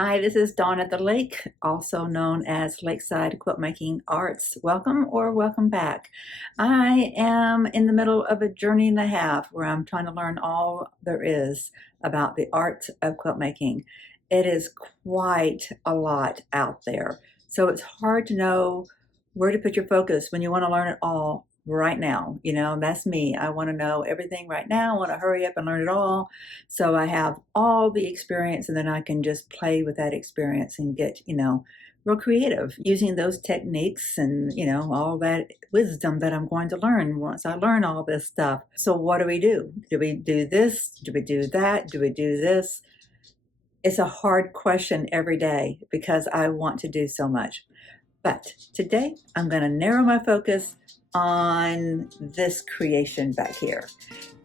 Hi, this is Dawn at the Lake, also known as Lakeside Quilt Making Arts. Welcome or welcome back. I am in the middle of a journey and a half where I'm trying to learn all there is about the art of quilt making. It is quite a lot out there, so it's hard to know where to put your focus when you want to learn it all right now. That's me. I want to know everything right now. I want to hurry up and learn it all so I have all the experience and then I can just play with that experience and get, real creative using those techniques and, all that wisdom that I'm going to learn once I learn all this stuff. So what do we do? Do we do this? Do we do that? Do we do this? It's a hard question every day because I want to do so much. But today I'm going to narrow my focus on this creation back here.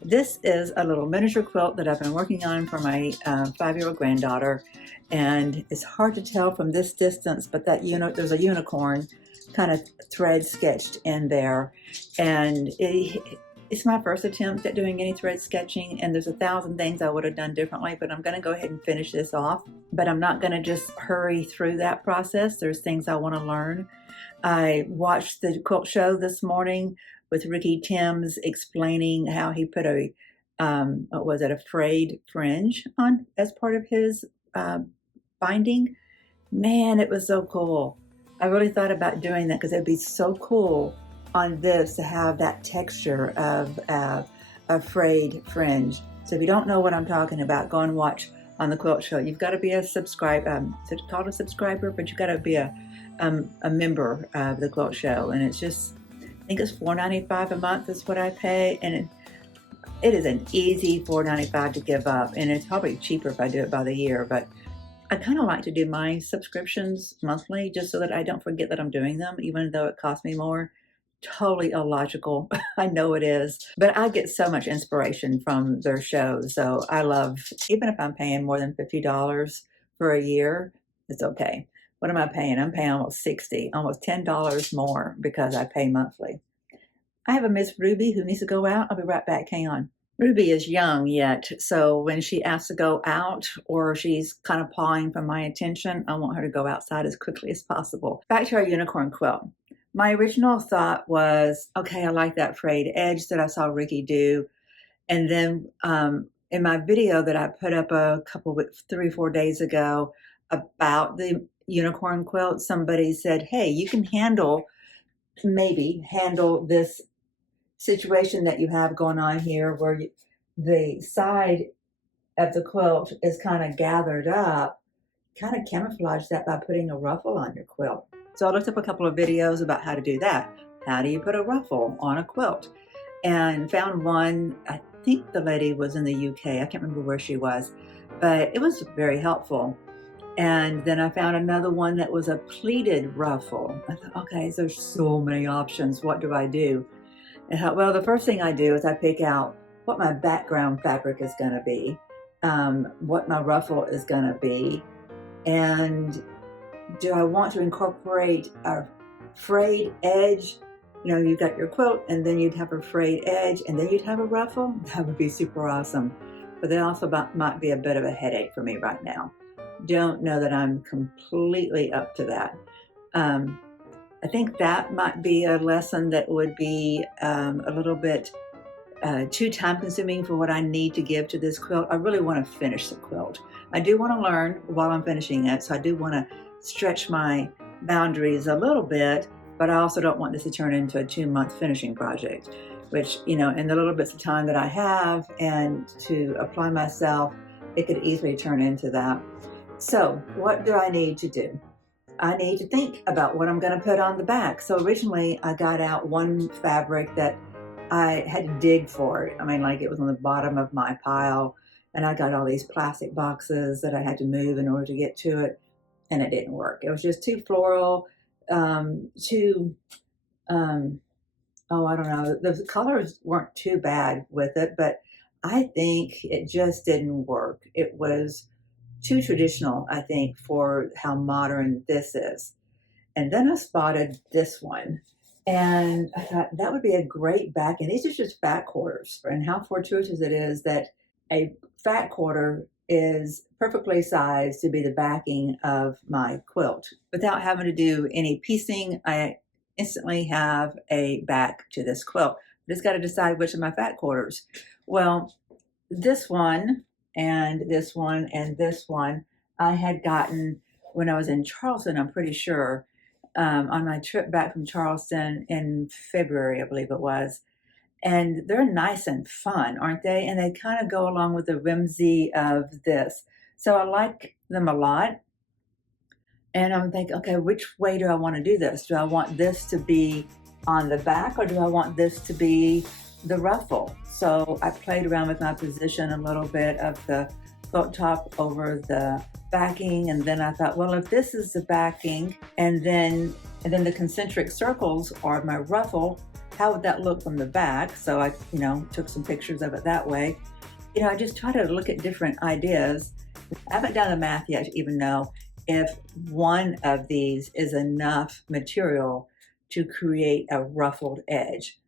This is a little miniature quilt that I've been working on for my 5-year-old granddaughter, and it's hard to tell from this distance, but that there's a unicorn kind of thread sketched in there, and it's my first attempt at doing any thread sketching, and there's 1,000 things I would have done differently, but I'm going to go ahead and finish this off. But I'm not going to just hurry through that process. There's things I want to learn. I watched the quilt show this morning with Ricky Timms explaining how he put a frayed fringe on as part of his binding. Man, it was so cool. I really thought about doing that because it'd be so cool on this to have that texture of a frayed fringe. So if you don't know what I'm talking about, go and watch on the quilt show. You've got to be a it's called a subscriber, but you've got to be a member of the quilt show, and it's just, I think it's $4.95 a month is what I pay, and it is an easy $4.95 to give up, and it's probably cheaper if I do it by the year, but I kind of like to do my subscriptions monthly just so that I don't forget that I'm doing them, even though it costs me more. Totally illogical. I know it is, but I get so much inspiration from their shows. So I love, even if I'm paying more than $50 for a year, it's okay. What am I paying? I'm paying almost $60, almost $10 more because I pay monthly. I have a Miss Ruby who needs to go out. I'll be right back. Hang on. Ruby is young yet, so when she asks to go out or she's kind of pawing for my attention, I want her to go outside as quickly as possible. Back to our unicorn quilt. My original thought was, okay, I like that frayed edge that I saw Ricky do. And then in my video that I put up 3 or 4 days ago about the unicorn quilt, somebody said, hey, you can maybe handle this situation that you have going on here where the side of the quilt is kind of gathered up, kind of camouflage that by putting a ruffle on your quilt. So I looked up a couple of videos about how to do that. How do you put a ruffle on a quilt? And found one, I think the lady was in the UK. I can't remember where she was, but it was very helpful. And then I found another one that was a pleated ruffle. I thought, okay, so there's so many options. What do I do? And I thought, well, the first thing I do is I pick out what my background fabric is going to be, what my ruffle is going to be, and do I want to incorporate a frayed edge? You've got your quilt and then you'd have a frayed edge and then you'd have a ruffle. That would be super awesome. But they also might be a bit of a headache for me right now. Don't know that I'm completely up to that. I think that might be a lesson that would be a little bit too time consuming for what I need to give to this quilt. I really want to finish the quilt. I do want to learn while I'm finishing it, so I do want to stretch my boundaries a little bit, but I also don't want this to turn into a 2-month finishing project, which, in the little bits of time that I have and to apply myself, it could easily turn into that. So what do I need to do? I need to think about what I'm going to put on the back. So originally I got out one fabric that I had to dig for it. I mean, like it was on the bottom of my pile, and I got all these plastic boxes that I had to move in order to get to it, and it didn't work. It was just too floral, I don't know. The colors weren't too bad with it, but I think it just didn't work. It was too traditional, I think, for how modern this is. And then I spotted this one, and I thought that would be a great back. And these are just fat quarters, and how fortuitous it is that a fat quarter is perfectly sized to be the backing of my quilt. Without having to do any piecing, I instantly have a back to this quilt. I just got to decide which of my fat quarters. Well, this one and this one and this one I had gotten when I was in Charleston, I'm pretty sure, on my trip back from Charleston in February, I believe it was. And they're nice and fun, aren't they? And they kind of go along with the whimsy of this. So I like them a lot. And I'm thinking, okay, which way do I want to do this? Do I want this to be on the back, or do I want this to be the ruffle? So I played around with my position a little bit of the quilt top over the backing, and then I thought, well, if this is the backing and then the concentric circles are my ruffle, how would that look from the back? So I, took some pictures of it that way. I just try to look at different ideas. I haven't done the math yet to even know if one of these is enough material to create a ruffled edge.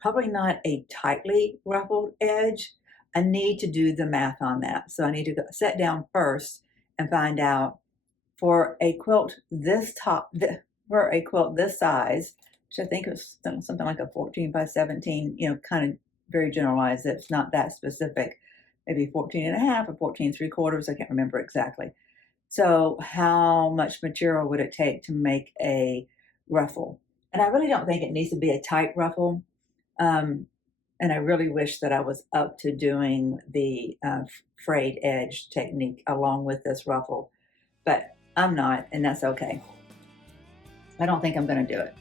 Probably not a tightly ruffled edge. I need to do the math on that. So I need to sit down first and find out for a quilt this size, which I think is something like a 14 by 17, kind of very generalized. It's not that specific. Maybe 14 and a half or 14 3/4. I can't remember exactly. So how much material would it take to make a ruffle? And I really don't think it needs to be a tight ruffle. And I really wish that I was up to doing the frayed edge technique along with this ruffle, but I'm not, and that's okay. I don't think I'm going to do it.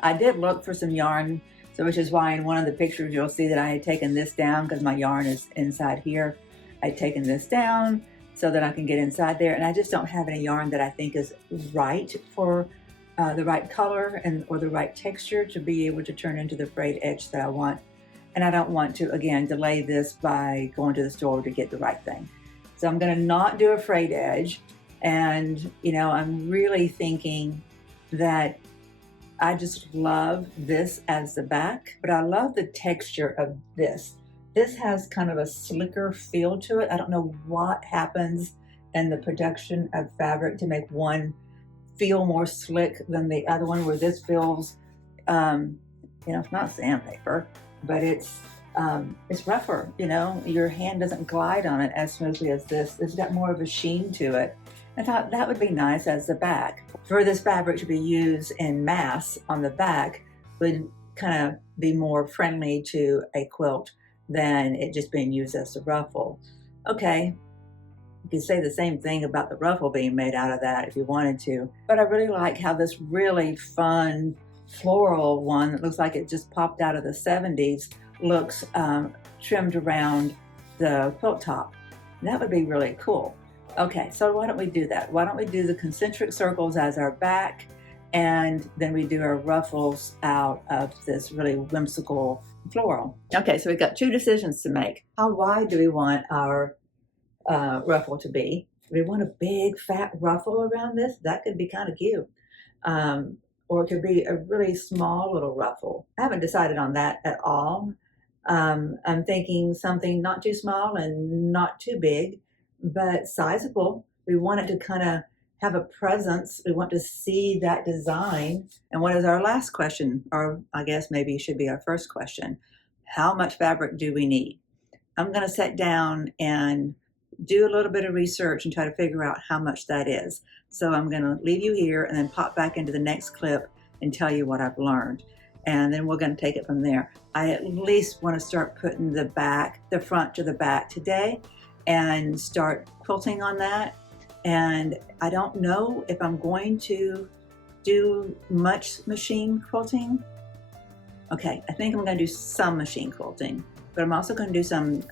I did look for some yarn, so which is why in one of the pictures you'll see that I had taken this down because my yarn is inside here. I'd taken this down so that I can get inside there, and I just don't have any yarn that I think is right for the right color or the right texture to be able to turn into the frayed edge that I want. And I don't want to, again, delay this by going to the store to get the right thing. So I'm going to not do a frayed edge. And, I'm really thinking that I just love this as the back, but I love the texture of this. This has kind of a slicker feel to it. I don't know what happens in the production of fabric to make one feel more slick than the other one, where this feels, it's not sandpaper, but it's rougher, your hand doesn't glide on it as smoothly as this. It's got more of a sheen to it. I thought that would be nice as the back. For this fabric to be used in mass on the back would kind of be more friendly to a quilt than it just being used as a ruffle. Okay, you could say the same thing about the ruffle being made out of that if you wanted to, but I really like how this really fun floral one that looks like it just popped out of the 70s looks trimmed around the quilt top. That would be really cool. Okay, so why don't we do that? Why don't we do the concentric circles as our back, and then we do our ruffles out of this really whimsical floral. Okay, so we've got two decisions to make. How wide do we want our ruffle to be? Do we want a big fat ruffle around this? That could be kind of cute. Or it could be a really small little ruffle. I haven't decided on that at all. I'm thinking something not too small and not too big, but sizable. We want it to kind of have a presence. We want to see that design. And what is our last question? Or I guess maybe it should be our first question. How much fabric do we need? I'm going to sit down and do a little bit of research and try to figure out how much that is. So I'm going to leave you here and then pop back into the next clip and tell you what I've learned. And then we're going to take it from there. I at least want to start putting the front to the back today and start quilting on that. And I don't know if I'm going to do much machine quilting. Okay, I think I'm going to do some machine quilting, but I'm also going to do some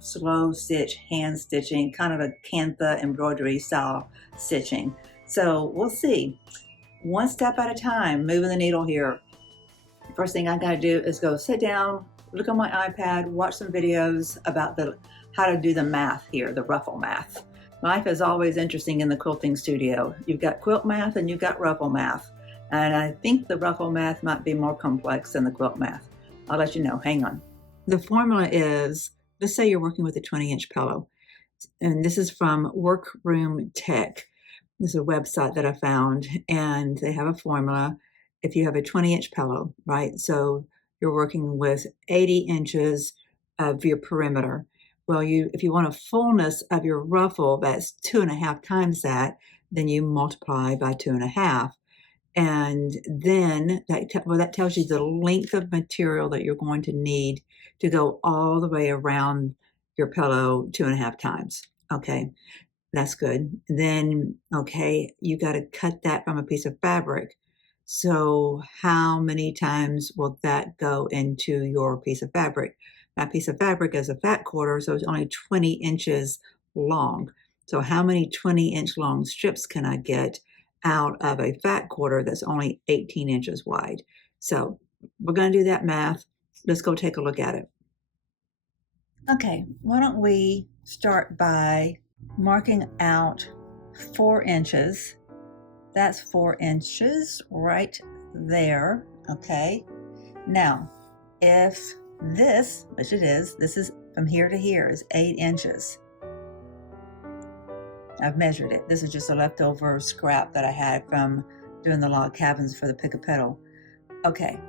slow stitch hand stitching, kind of a Kantha embroidery style stitching. So we'll see. One step at a time, moving the needle here. First thing I got to do is go sit down, look on my iPad, watch some videos about how to do the math here, the ruffle math. Life is always interesting in the quilting studio. You've got quilt math and you've got ruffle math. And I think the ruffle math might be more complex than the quilt math. I'll let you know. Hang on. The formula is, let's say you're working with a 20-inch pillow. And this is from Workroom Tech. This is a website that I found, and they have a formula. If you have a 20-inch pillow, right? So you're working with 80 inches of your perimeter. Well, if you want a fullness of your ruffle, that's 2.5 times that, then you multiply by 2.5. And then that tells you the length of material that you're going to need to go all the way around your pillow 2.5 times. Okay, that's good. Then, okay, you got to cut that from a piece of fabric. So how many times will that go into your piece of fabric? That piece of fabric is a fat quarter, so it's only 20 inches long. So how many 20-inch long strips can I get out of a fat quarter that's only 18 inches wide? So we're going to do that math. Let's go take a look at it. Okay, why don't we start by marking out 4 inches. That's 4 inches right there. Okay, now if this, which it is, this is from here to here, is 8 inches. I've measured it. This is just a leftover scrap that I had from doing the log cabins for the Pick A Petal. Okay,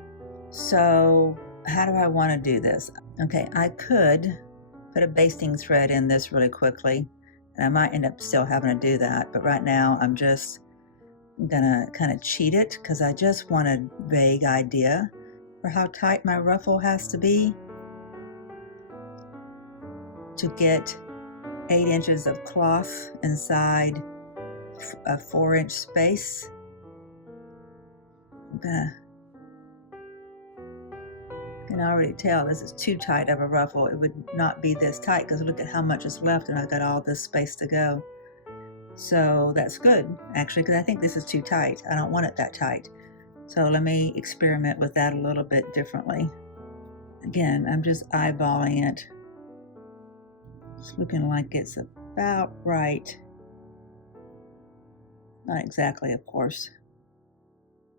so how do I want to do this? Okay, I could put a basting thread in this really quickly, and I might end up still having to do that, but right now I'm just gonna kind of cheat it because I just want a vague idea for how tight my ruffle has to be to get 8 inches of cloth inside a 4-inch space. I can already tell this is too tight of a ruffle. It would not be this tight because look at how much is left and I've got all this space to go. So that's good, actually, because I think this is too tight. I don't want it that tight. So let me experiment with that a little bit differently. Again, I'm just eyeballing it. It's looking like it's about right. Not exactly, of course.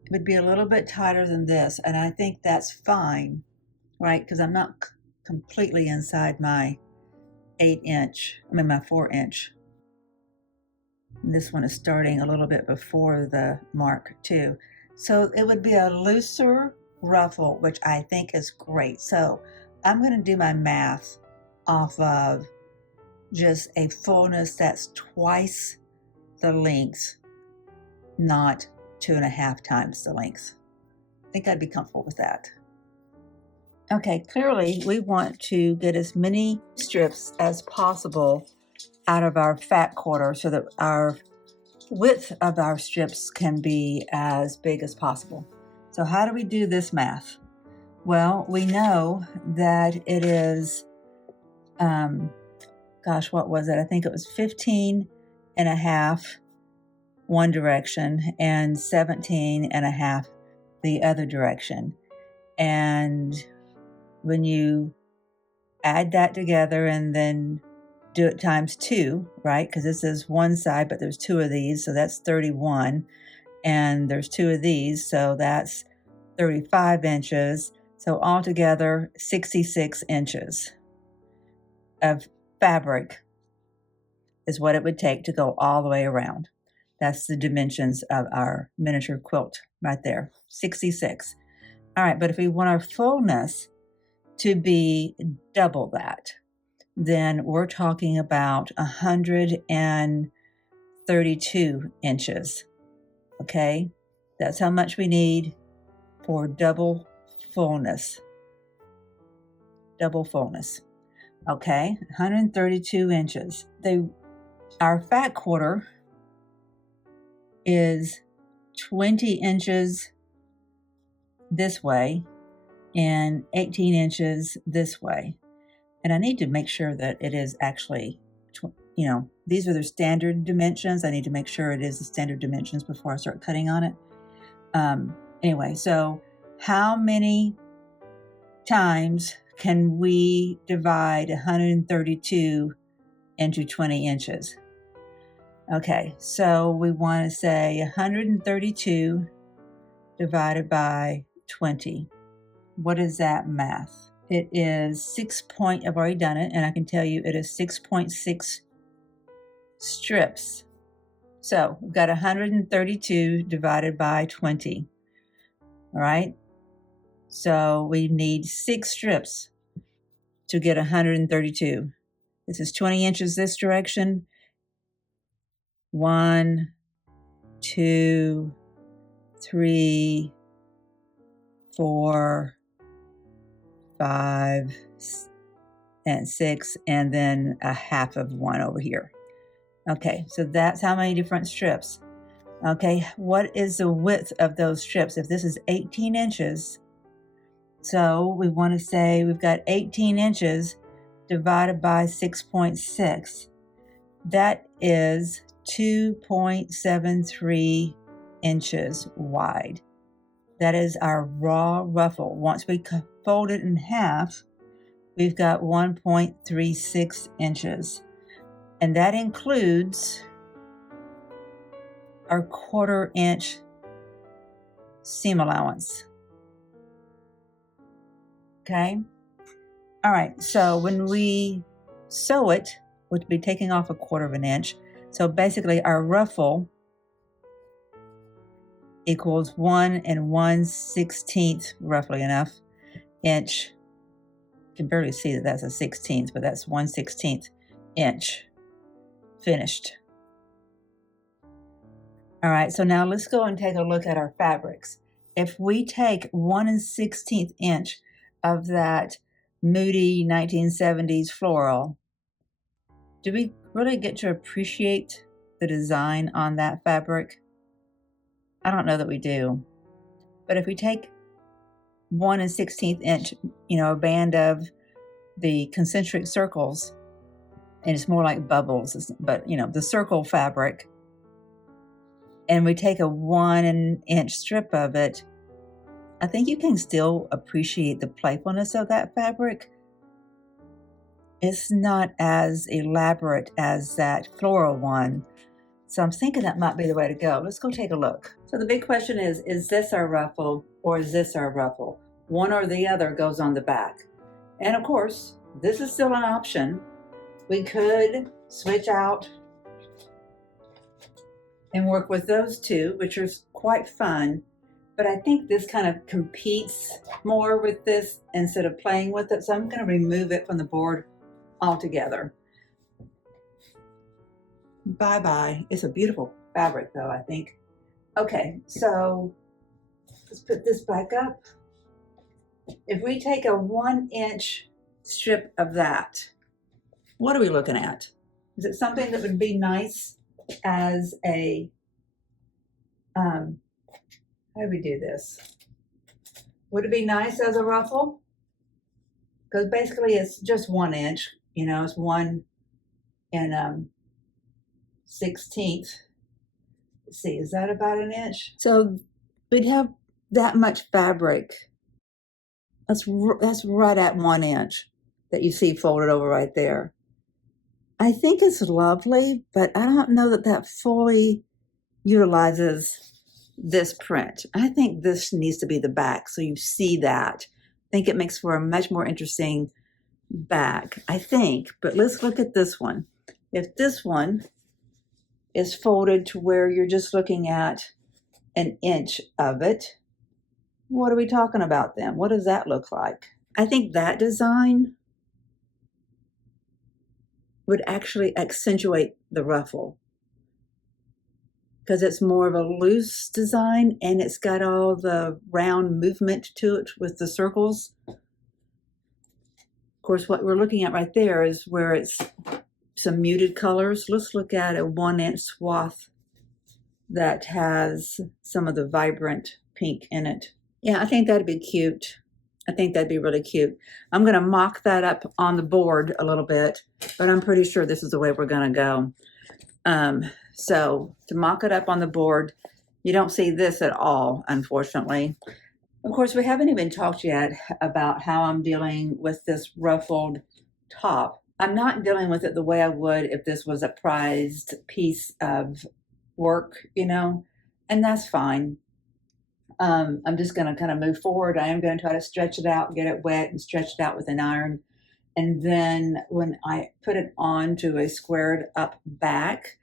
It would be a little bit tighter than this, and I think that's fine, right? Because I'm not completely inside my 4-inch. This one is starting a little bit before the mark too. So it would be a looser ruffle, which I think is great. So I'm going to do my math off of just a fullness that's twice the length, not 2.5 times the length. I think I'd be comfortable with that. Okay, clearly we want to get as many strips as possible out of our fat quarter so that our width of our strips can be as big as possible. So how do we do this math? Well, we know that it is, what was it? I think it was 15.5 one direction and 17.5 the other direction. And when you add that together and then do it times 2, right? Because this is one side, but there's 2 of these, so that's 31. And there's 2 of these, so that's 35 inches. So altogether, 66 inches of fabric is what it would take to go all the way around. That's the dimensions of our miniature quilt right there, 66. All right, but if we want our fullness to be double that, then we're talking about 132 inches. Okay, that's how much we need for double fullness. Double fullness. Okay, 132 inches. Our fat quarter is 20 inches this way and 18 inches this way. And I need to make sure that it is actually, these are their standard dimensions. I need to make sure it is the standard dimensions before I start cutting on it. Anyway, so how many times can we divide 132 into 20 inches? Okay, so we want to say 132 divided by 20. What is that math? It is I've already done it, and I can tell you it is 6.6 strips. So we've got 132 divided by 20. All right. So we need 6 strips to get 132. This is 20 inches this direction. 1, 2, 3, 4, 5, and 6, and then a half of one over here. Okay, so that's how many different strips. Okay, what is the width of those strips? If this is 18 inches, so we want to say we've got 18 inches divided by 6.6. That is 2.73 inches wide. That is our raw ruffle. Once we fold it in half, we've got 1.36 inches. And that includes our 1/4 inch seam allowance. Okay? All right, so when we sew it, we'll be taking off 1/4 inch. So basically our ruffle equals 1 1/16, roughly enough, inch. You can barely see that that's a 16th, but that's 1/16 inch finished. All right, so now let's go and take a look at our fabrics. If we take 1 1/16 inch of that moody 1970s floral, do we really get to appreciate the design on that fabric? I don't know that we do. But if we take 1 1/16 inch, a band of the concentric circles, and it's more like bubbles, but the circle fabric, and we take a 1 inch strip of it, I think you can still appreciate the playfulness of that fabric. It's not as elaborate as that floral one. So I'm thinking that might be the way to go. Let's go take a look. So the big question is this our ruffle or is this our ruffle? One or the other goes on the back. And of course, this is still an option. We could switch out and work with those two, which are quite fun. But I think this kind of competes more with this instead of playing with it. So I'm going to remove it from the board altogether. Bye-bye. It's a beautiful fabric though, I think. Okay, so let's put this back up. If we take a 1 inch strip of that, what are we looking at? Is it something that would be nice as a, how do we do this? Would it be nice as a ruffle? Because basically it's just 1 inch, it's 1 1/16. Let's see, is that about an inch? So we'd have that much fabric. That's right at 1 inch that you see folded over right there. I think it's lovely, but I don't know that that fully utilizes this print. I think this needs to be the back so you see that. I think it makes for a much more interesting back, I think. But let's look at this one. If this one is folded to where you're just looking at an inch of it, what are we talking about then? What does that look like? I think that design would actually accentuate the ruffle because it's more of a loose design and it's got all the round movement to it with the circles. Of course, what we're looking at right there is where it's some muted colors. Let's look at a 1 inch swath that has some of the vibrant pink in it. Yeah, I think that'd be cute. I think that'd be really cute. I'm going to mock that up on the board a little bit, but I'm pretty sure this is the way we're going to go. So to mock it up on the board, you don't see this at all, unfortunately. Of course, we haven't even talked yet about how I'm dealing with this ruffled top. I'm not dealing with it the way I would if this was a prized piece of work, and that's fine. I'm just going to kind of move forward. I am going to try to stretch it out, get it wet and stretch it out with an iron And then when I put it onto a squared up back,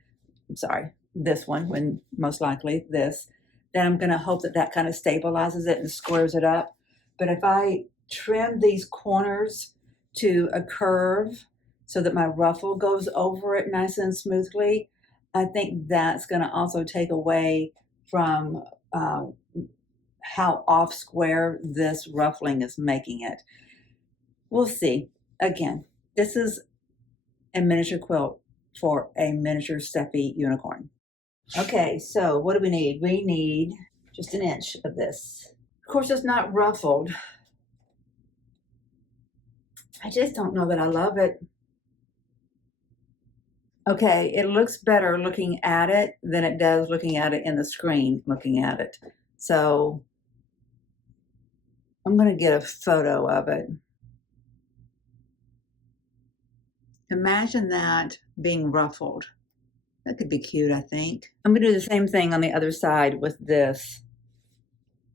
I'm sorry, this one, when most likely this, then I'm going to hope that that kind of stabilizes it and squares it up. But if I trim these corners to a curve so that my ruffle goes over it nice and smoothly, I think that's going to also take away from how off square this ruffling is making it. We'll see. Again, this is a miniature quilt for a miniature stuffy unicorn. Okay, so what do we need? We need just an inch of this. Of course, it's not ruffled. I just don't know that I love it. Okay, it looks better looking at it than it does looking at it in the screen, looking at it. So I'm going to get a photo of it. Imagine that being ruffled. That could be cute, I think. I'm going to do the same thing on the other side with this.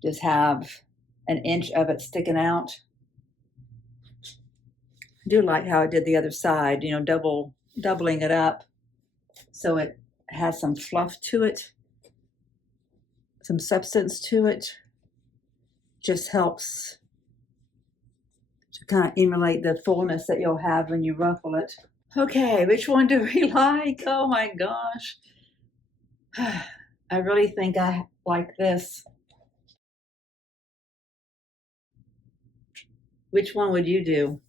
Just have an inch of it sticking out. I do like how I did the other side, you know, doubling it up so it has some fluff to it, some substance to it. Just helps to kind of emulate the fullness that you'll have when you ruffle it. Okay, which one do we like? Oh my gosh. I really think I like this. Which one would you do?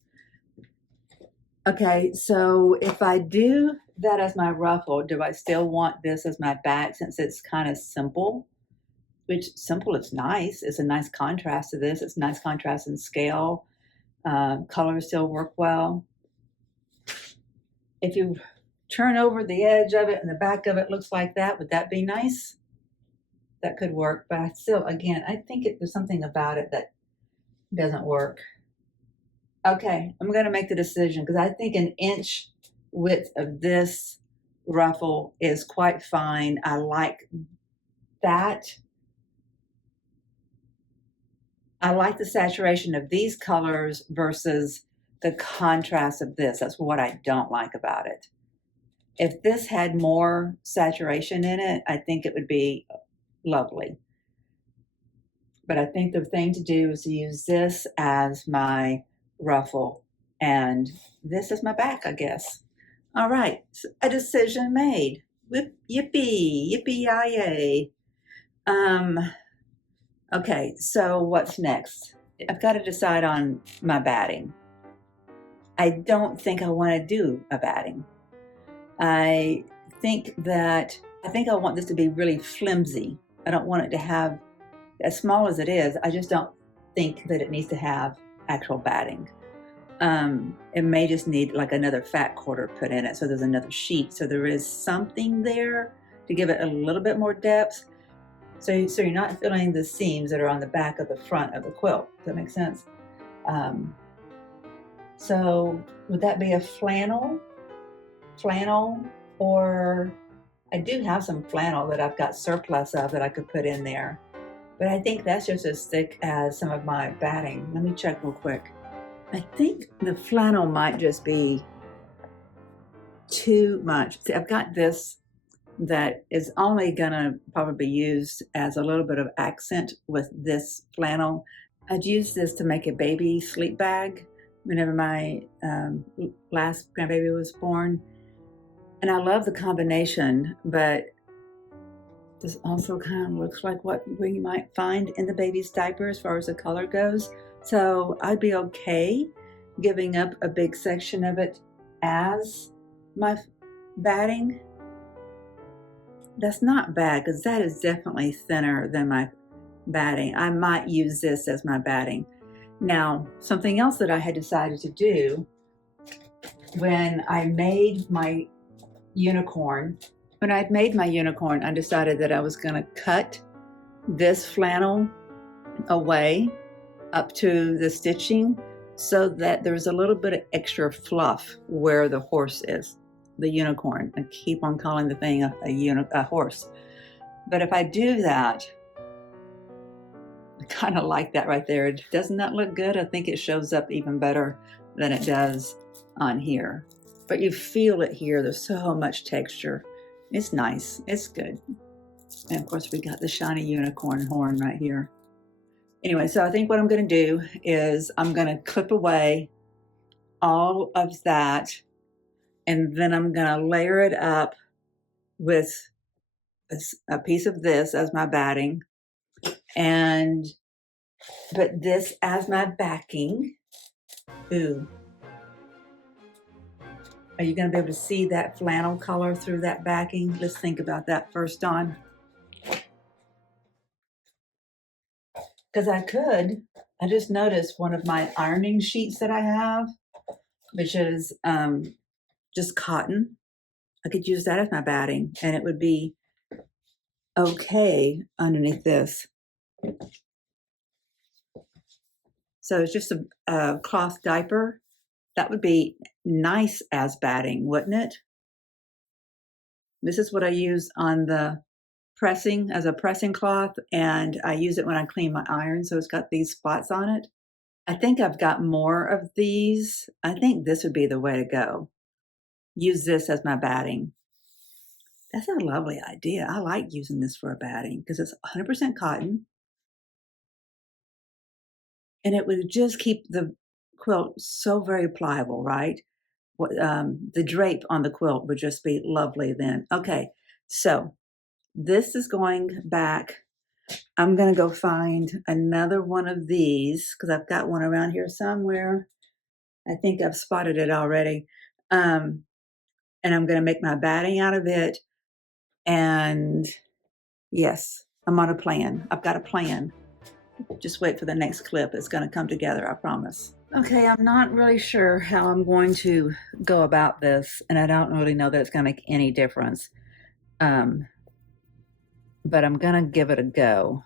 Okay, so if I do that as my ruffle, do I still want this as my back since it's kind of simple? Which simple is nice. It's a nice contrast to this. It's a nice contrast in scale. Colors still work well. If you turn over the edge of it and the back of it looks like that, would that be nice? That could work, but I still, again, I think there's something about it that doesn't work. Okay, I'm going to make the decision because I think an inch width of this ruffle is quite fine. I like that. I like the saturation of these colors versus the contrast of this. That's what I don't like about it. If this had more saturation in it, I think it would be lovely. But I think the thing to do is to use this as my ruffle and this is my back, I guess. All right, so a decision made. Yippee, yippee-yi-yay. Okay, so what's next? I've got to decide on my batting. I don't think I want to do a batting. I think I want this to be really flimsy. I don't want it to have, as small as it is, I just don't think that it needs to have actual batting. It may just need like another fat quarter put in it, so there's another sheet. So there is something there to give it a little bit more depth. So you're not filling the seams that are on the back of the front of the quilt. Does that make sense? So would that be a flannel? Or I do have some flannel that I've got surplus of that I could put in there. But I think that's just as thick as some of my batting. Let me check real quick. I think the flannel might just be too much. See, I've got this that is only gonna probably be used as a little bit of accent with this flannel. I'd use this to make a baby sleep bag whenever my last grandbaby was born. And I love the combination, but this also kind of looks like what we might find in the baby's diaper as far as the color goes. So I'd be okay giving up a big section of it as my batting. That's not bad because that is definitely thinner than my batting. I might use this as my batting. Now, something else that I had decided to do when I made my unicorn, I decided that I was going to cut this flannel away up to the stitching so that there's a little bit of extra fluff where the horse is, the unicorn. I keep on calling the thing a horse. But if I do that, I kind of like that right there. Doesn't that look good? I think it shows up even better than it does on here. But you feel it here. There's so much texture. It's nice. It's good. And of course, we got the shiny unicorn horn right here. Anyway, so I think what I'm going to do is I'm going to clip away all of that, and then I'm going to layer it up with a piece of this as my batting, and put this as my backing. Ooh. Are you going to be able to see that flannel color through that backing? Let's think about that first on. Because I just noticed one of my ironing sheets that I have, which is just cotton. I could use that as my batting, and it would be okay underneath this. So it's just a cloth diaper. That would be nice as batting, wouldn't it? This is what I use on the pressing as a pressing cloth, and I use it when I clean my iron, so it's got these spots on it. I think I've got more of these. I think this would be the way to go. Use this as my batting. That's a lovely idea. I like using this for a batting because it's 100% cotton. And it would just keep the quilt so very pliable, right? The drape on the quilt would just be lovely then. Okay, so this is going back. I'm going to go find another one of these because I've got one around here somewhere. I think I've spotted it already. And I'm going to make my batting out of it. And yes, I'm on a plan. I've got a plan. Just wait for the next clip. It's going to come together, I promise. Okay, I'm not really sure how I'm going to go about this, and I don't really know that it's going to make any difference. But I'm going to give it a go.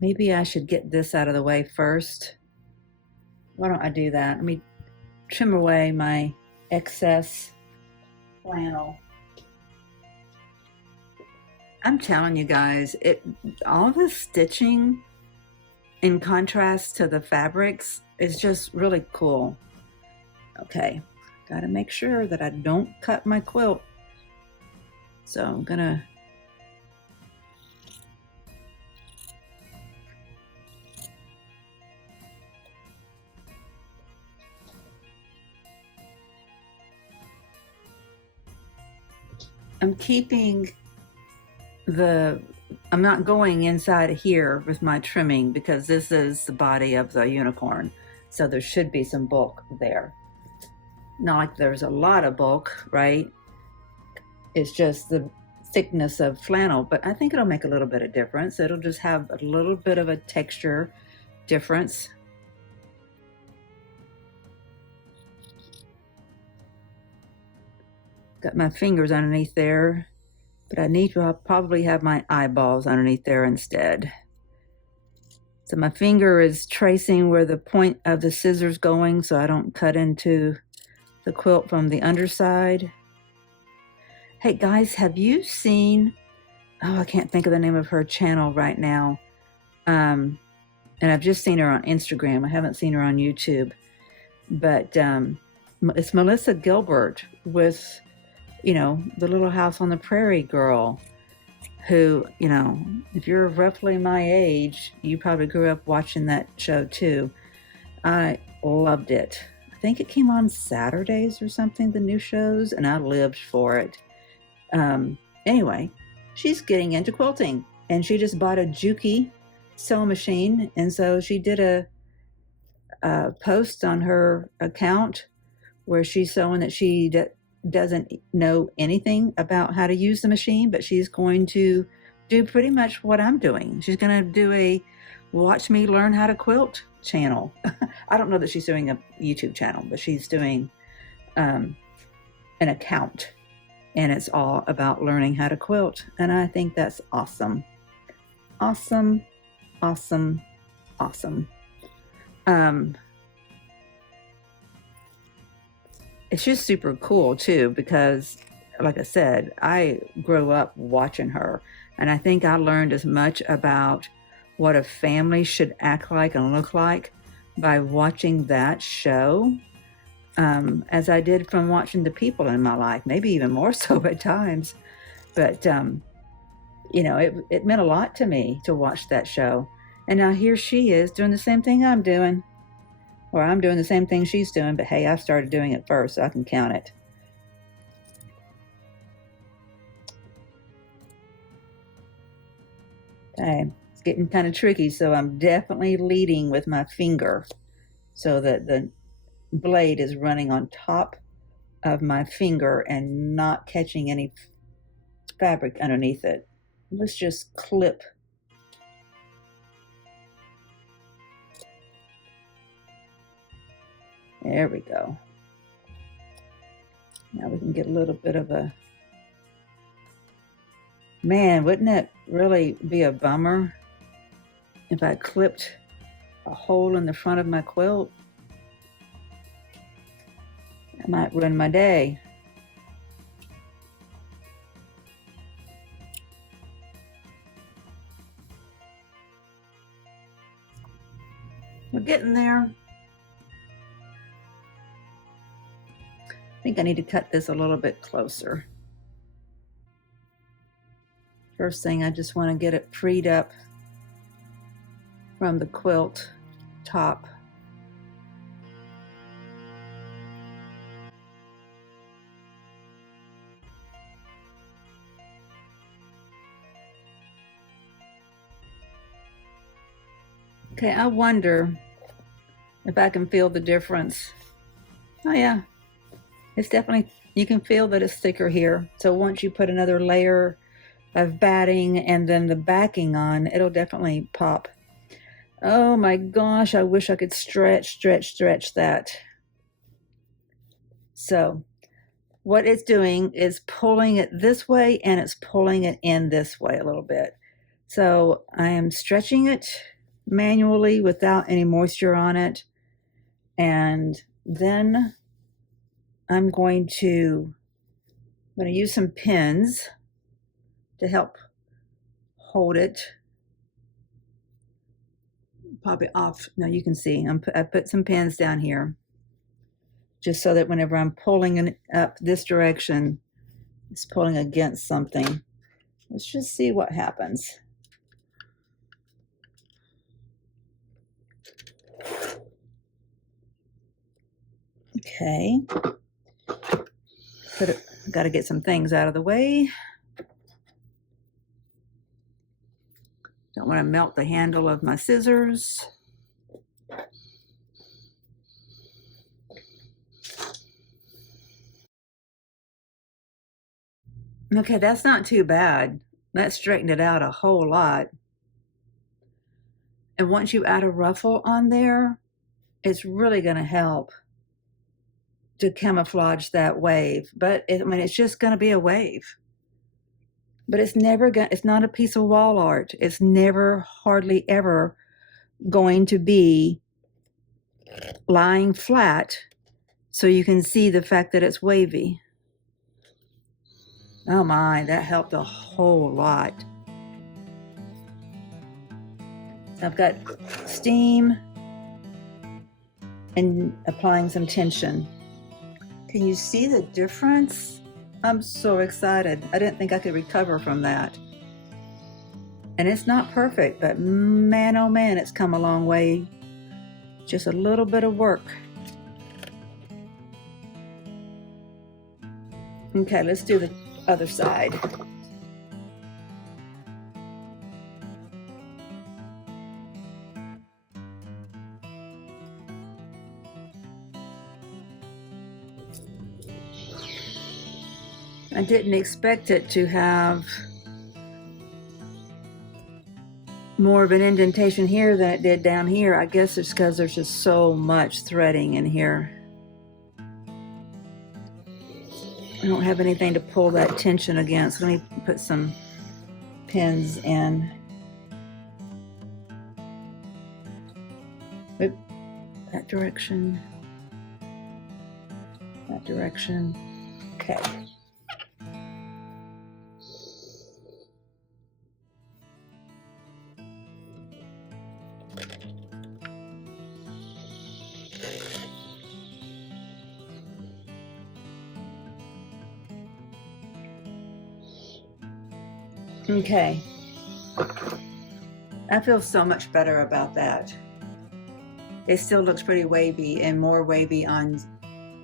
Maybe I should get this out of the way first. Why don't I do that? Let me trim away my excess flannel. I'm telling you guys, all the stitching in contrast to the fabrics is just really cool. Okay, gotta make sure that I don't cut my quilt. So I'm gonna I'm not going inside of here with my trimming because this is the body of the unicorn. So there should be some bulk there. Not like there's a lot of bulk, right? It's just the thickness of flannel, but I think it'll make a little bit of difference. It'll just have a little bit of a texture difference. Got my fingers underneath there, but I need to probably have my eyeballs underneath there instead. So my finger is tracing where the point of the scissors going so I don't cut into the quilt from the underside. Hey guys, have you seen, oh, I can't think of the name of her channel right now. And I've just seen her on Instagram. I haven't seen her on YouTube. But it's Melissa Gilbert with, the Little House on the Prairie girl, who, if you're roughly my age, you probably grew up watching that show too. I loved it. I think it came on Saturdays or something, the new shows, and I lived for it. Anyway, she's getting into quilting, and she just bought a Juki sewing machine, and so she did a post on her account where she's showing that she doesn't know anything about how to use the machine, but she's going to do pretty much what I'm doing. She's going to do a watch me learn how to quilt channel. I don't know that she's doing a YouTube channel, but she's doing an account, and it's all about learning how to quilt. And I think that's awesome. Awesome, awesome, awesome. It's just super cool too, because like I said, I grew up watching her, and I think I learned as much about what a family should act like and look like by watching that show, as I did from watching the people in my life, maybe even more so at times. But, you know, it meant a lot to me to watch that show. And now here she is doing the same thing I'm doing. Or I'm doing the same thing she's doing, but hey, I started doing it first, so I can count it. Okay, it's getting kind of tricky, so I'm definitely leading with my finger so that the blade is running on top of my finger and not catching any fabric underneath it. Let's just clip. There we go. Now we can get a little bit of a... Man, wouldn't it really be a bummer if I clipped a hole in the front of my quilt? That might ruin my day. We're getting there. I think I need to cut this a little bit closer. First thing, I just want to get it freed up from the quilt top. Okay, I wonder if I can feel the difference. Oh yeah, it's definitely, you can feel that it's thicker here. So once you put another layer of batting and then the backing on, it'll definitely pop. Oh my gosh, I wish I could stretch that. So what it's doing is pulling it this way and it's pulling it in this way a little bit. So I am stretching it manually without any moisture on it. And then I'm going to use some pins to help hold it. Pop it off. Now you can see I put some pins down here just so that whenever I'm pulling it up this direction, it's pulling against something. Let's just see what happens. Okay. Got to get some things out of the way. Don't want to melt the handle of my scissors. Okay, that's not too bad. That straightened it out a whole lot. And once you add a ruffle on there, it's really going to help to camouflage that wave. But I mean, it's just going to be a wave. But it's not a piece of wall art. It's never, hardly ever going to be lying flat so you can see the fact that it's wavy. Oh my, that helped a whole lot. I've got steam and applying some tension. Can you see the difference? I'm so excited. I didn't think I could recover from that. And it's not perfect, but man, oh man, it's come a long way. Just a little bit of work. Okay, let's do the other side. I didn't expect it to have more of an indentation here than it did down here. I guess it's because there's just so much threading in here. I don't have anything to pull that tension against. Let me put some pins in. Oop, that direction. That direction. Okay. Okay, I feel so much better about that. It still looks pretty wavy and more wavy on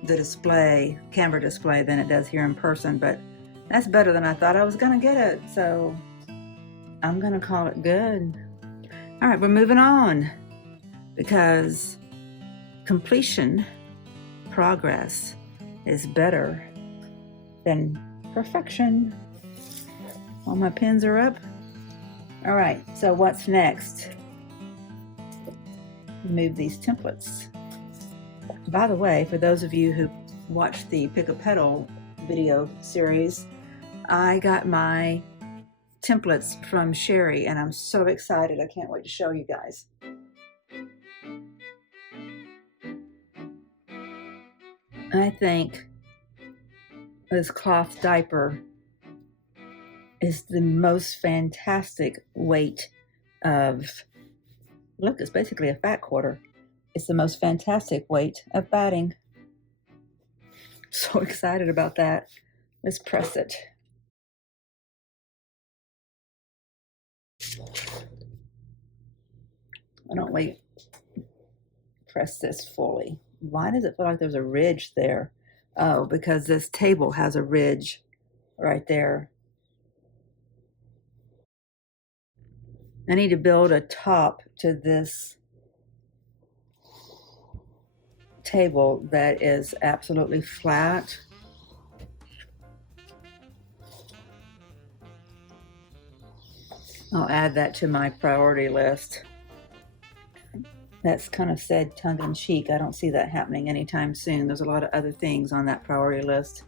the display, camera display, than it does here in person, but that's better than I thought I was gonna get it, so I'm gonna call it good. All right, we're moving on because completion, progress is better than perfection. All my pins are up. All right, so what's next? Move these templates. By the way, for those of you who watched the Pick a Petal video series, I got my templates from Sherry and I'm so excited. I can't wait to show you guys. I think this cloth diaper is the most fantastic weight of, look, it's basically a fat quarter. It's the most fantastic weight of batting. So excited about that. Let's press it. Why don't we press this fully? Why does it feel like there's a ridge there? Oh, because this table has a ridge right there. I need to build a top to this table that is absolutely flat. I'll add that to my priority list. That's kind of said tongue-in-cheek. I don't see that happening anytime soon. There's a lot of other things on that priority list.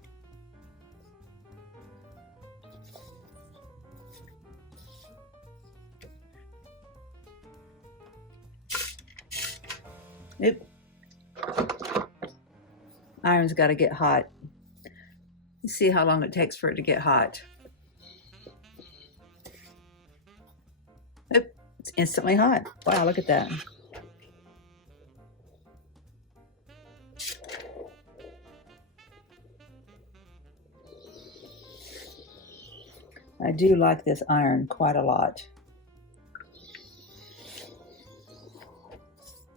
Oop. Iron's got to get hot. Let's see how long it takes for it to get hot. Oop. It's instantly hot. Wow, look at that. I do like this iron quite a lot.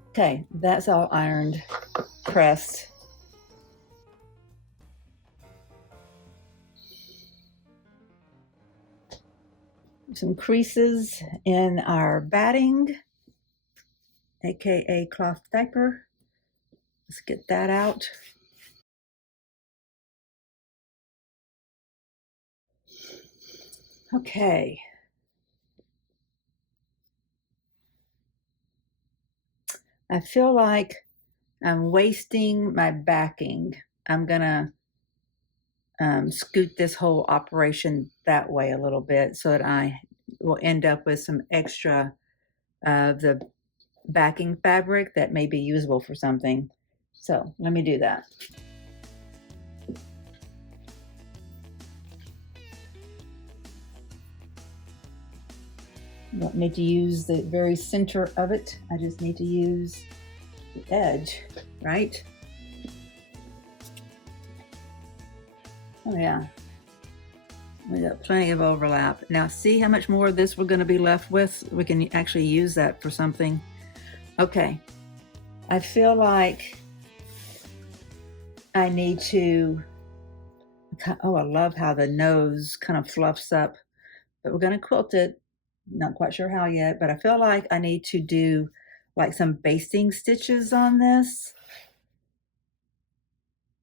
Okay, that's all ironed, pressed. Some creases in our batting, aka cloth diaper. Let's get that out. Okay. I feel like I'm wasting my backing. I'm gonna scoot this whole operation that way a little bit so that I will end up with some extra of the backing fabric that may be usable for something. So let me do that. I don't need to use the very center of it. I just need to use the edge, right? Oh yeah, we got plenty of overlap. Now see how much more of this we're going to be left with? We can actually use that for something. Okay, I feel like I need to, oh, I love how the nose kind of fluffs up, but we're going to quilt it. Not quite sure how yet, but I feel like I need to do like some basting stitches on this.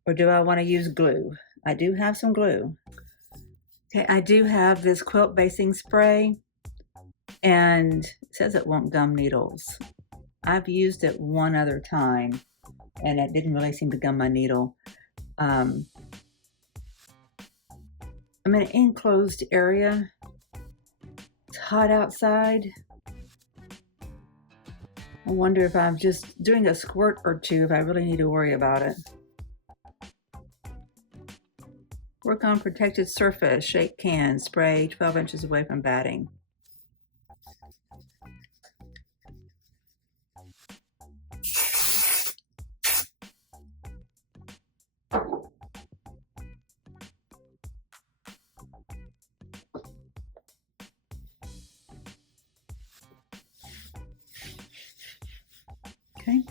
Or do I want to use glue? I do have some glue. Okay, I do have this quilt basting spray and it says it won't gum needles. I've used it one other time and it didn't really seem to gum my needle. I'm in an enclosed area. It's hot outside. I wonder if I'm just doing a squirt or two, if I really need to worry about it. Work on protected surface, shake can, spray 12 inches away from batting. Okay.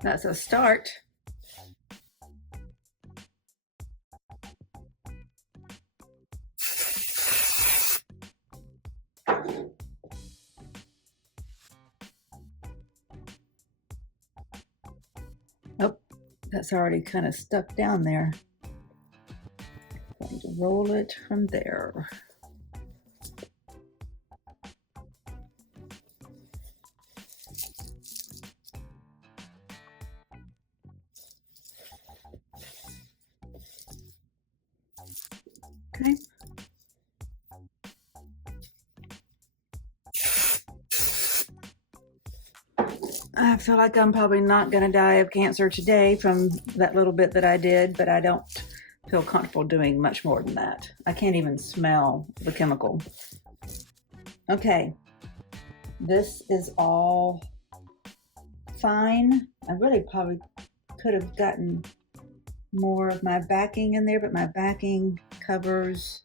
That's a start. Oh, that's already kind of stuck down there. I'm going to roll it from there. Okay. I feel like I'm probably not going to die of cancer today from that little bit that I did, but I don't feel comfortable doing much more than that. I can't even smell the chemical. Okay, this is all fine. I really probably could have gotten more of my backing in there, but my backing covers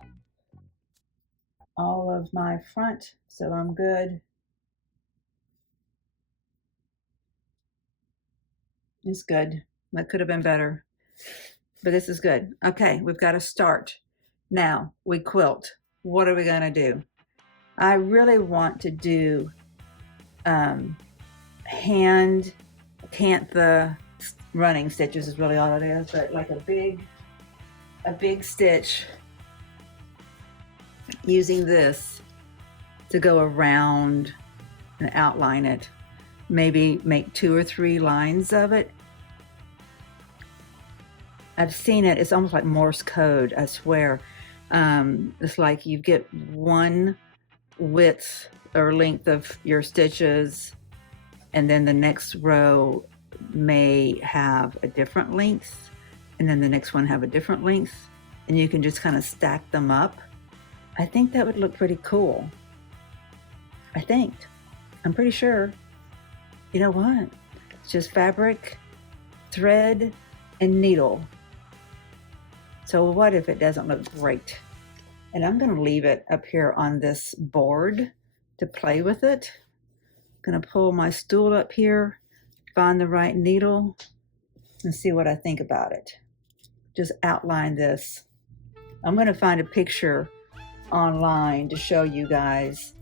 all of my front, so I'm good. It's good. That could have been better, but this is good. Okay, we've got to start. Now we quilt. What are we gonna do? I really want to do hand Kantha running stitches is really all it is, but like a big stitch using this to go around and outline it. Maybe make 2 or 3 lines of it. I've seen it. It's almost like Morse code, I swear. It's like you get one width or length of your stitches, and then the next row may have a different length, and then the next one have a different length, and you can just kind of stack them up. I think that would look pretty cool. I'm pretty sure. You know what? It's just fabric, thread, and needle. So what if it doesn't look great? And I'm going to leave it up here on this board to play with it. I'm going to pull my stool up here, find the right needle, and see what I think about it. Just outline this. I'm going to find a picture online to show you guys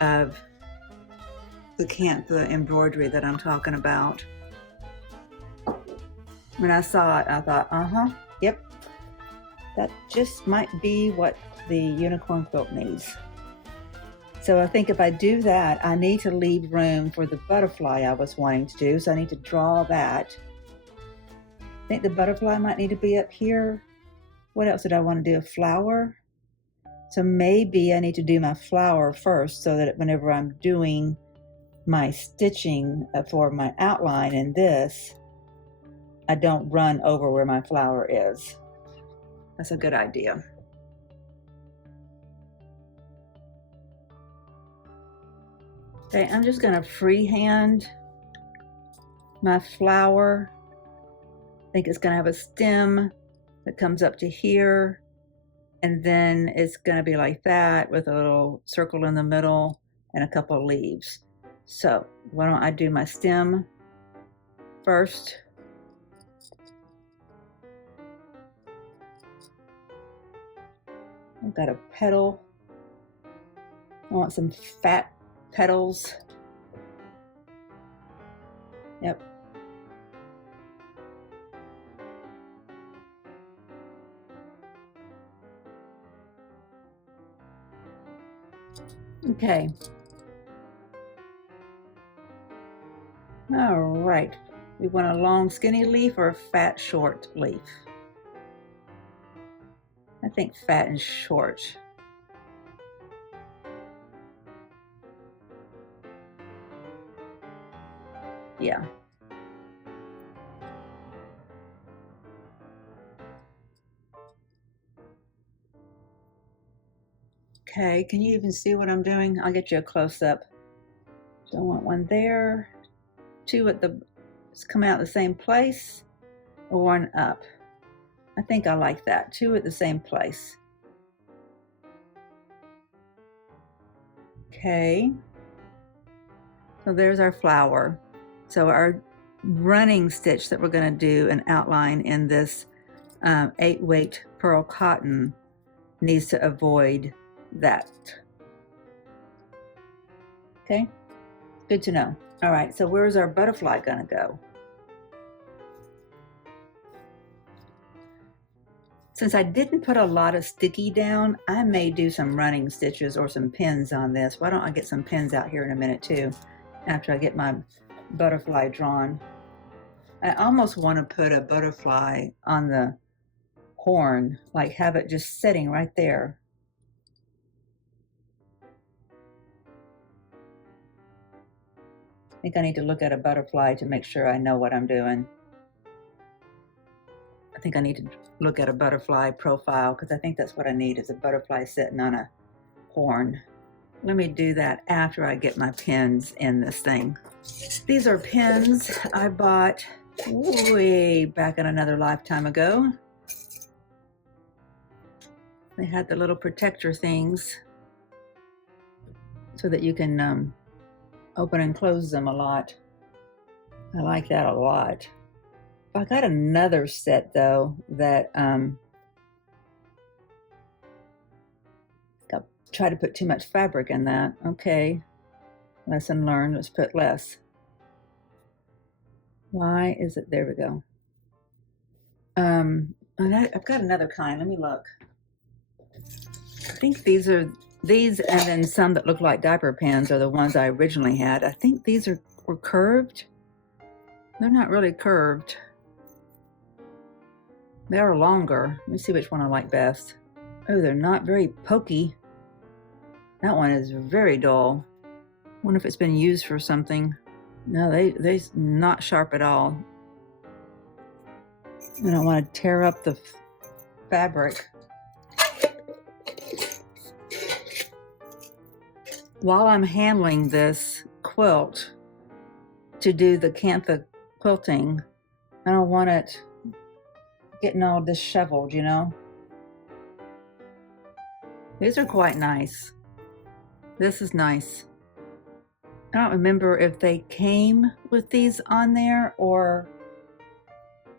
of the Kantha embroidery that I'm talking about. When I saw it, I thought, yep, that just might be what the unicorn quilt needs. So I think if I do that, I need to leave room for the butterfly I was wanting to do. So I need to draw that. I think the butterfly might need to be up here. What else did I want to do? A flower? So maybe I need to do my flower first so that whenever I'm doing my stitching for my outline in this, I don't run over where my flower is. That's a good idea. Okay, I'm just going to freehand my flower. I think it's going to have a stem that comes up to here, and then it's going to be like that with a little circle in the middle and a couple of leaves. So why don't I do my stem first? I've got a petal. I want some fat petals. Yep. Okay. All right. We want a long skinny leaf or a fat short leaf? I think fat and short. Yeah. Okay, can you even see what I'm doing? I'll get you a close-up. So I want one there, two at the, come out the same place, or one up. I think I like that, two at the same place. Okay, so there's our flower. So our running stitch that we're going to do an outline in this 8-weight pearl cotton needs to avoid that. Okay, good to know. All right, so where's our butterfly going to go? Since I didn't put a lot of sticky down, I may do some running stitches or some pins on this. Why don't I get some pins out here in a minute too, after I get my butterfly drawn. I almost want to put a butterfly on the horn, like have it just sitting right there. I think I need to look at a butterfly to make sure I know what I'm doing. I think I need to look at a butterfly profile because I think that's what I need, is a butterfly sitting on a horn. Let me do that after I get my pins in this thing. These are pins I bought way back in another lifetime ago. They had the little protector things so that you can open and close them a lot. I like that a lot. I got another set though that try to put too much fabric in that. Okay, lesson learned, let's put less. Why is it, there we go. And I've got another kind, let me look. I think these and then some that look like diaper pins are the ones I originally had. I think these were curved. They're not really curved. They are longer. Let me see which one I like best. Oh, they're not very pokey. That one is very dull. Wonder if it's been used for something. No, they're not sharp at all. I don't want to tear up the fabric. While I'm handling this quilt to do the Kantha quilting, I don't want it getting all disheveled, you know. These are quite nice. This is nice. I don't remember if they came with these on there or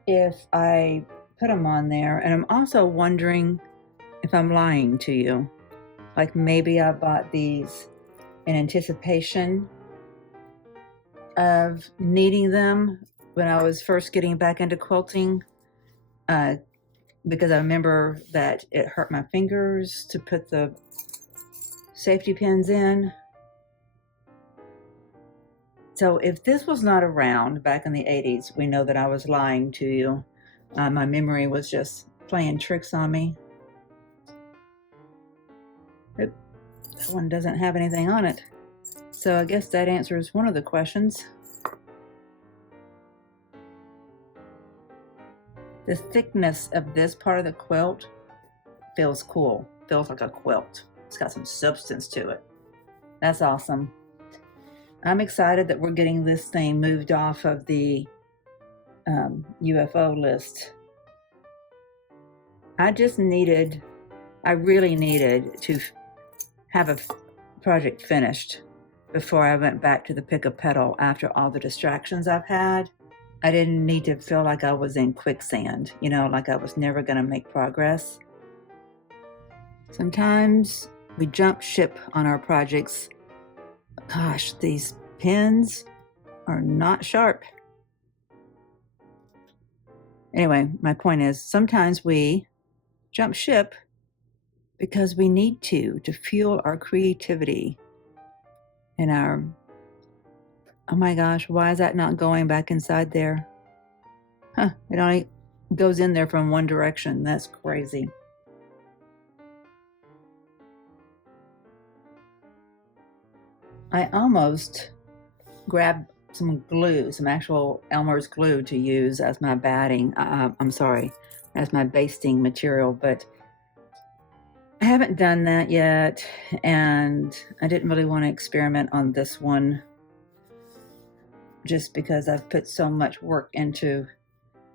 if I put them on there. And I'm also wondering if I'm lying to you. Like maybe I bought these in anticipation of needing them when I was first getting back into quilting. Because I remember that it hurt my fingers to put the safety pins in. So if this was not around back in the 80s, we know that I was lying to you. My memory was just playing tricks on me. That one doesn't have anything on it. So I guess that answers one of the questions. The thickness of this part of the quilt feels cool, feels like a quilt. It's got some substance to it. That's awesome. I'm excited that we're getting this thing moved off of the UFO list. I really needed to have a project finished before I went back to the Pick A Petal after all the distractions I've had. I didn't need to feel like I was in quicksand, you know, like I was never going to make progress. Sometimes we jump ship on our projects. Gosh, these pins are not sharp. Anyway, my point is sometimes we jump ship because we need to fuel our creativity and our, oh my gosh, why is that not going back inside there? Huh, it only goes in there from one direction. That's crazy. I almost grabbed some glue, some actual Elmer's glue to use as my batting, as my basting material, but I haven't done that yet, and I didn't really want to experiment on this one just because I've put so much work into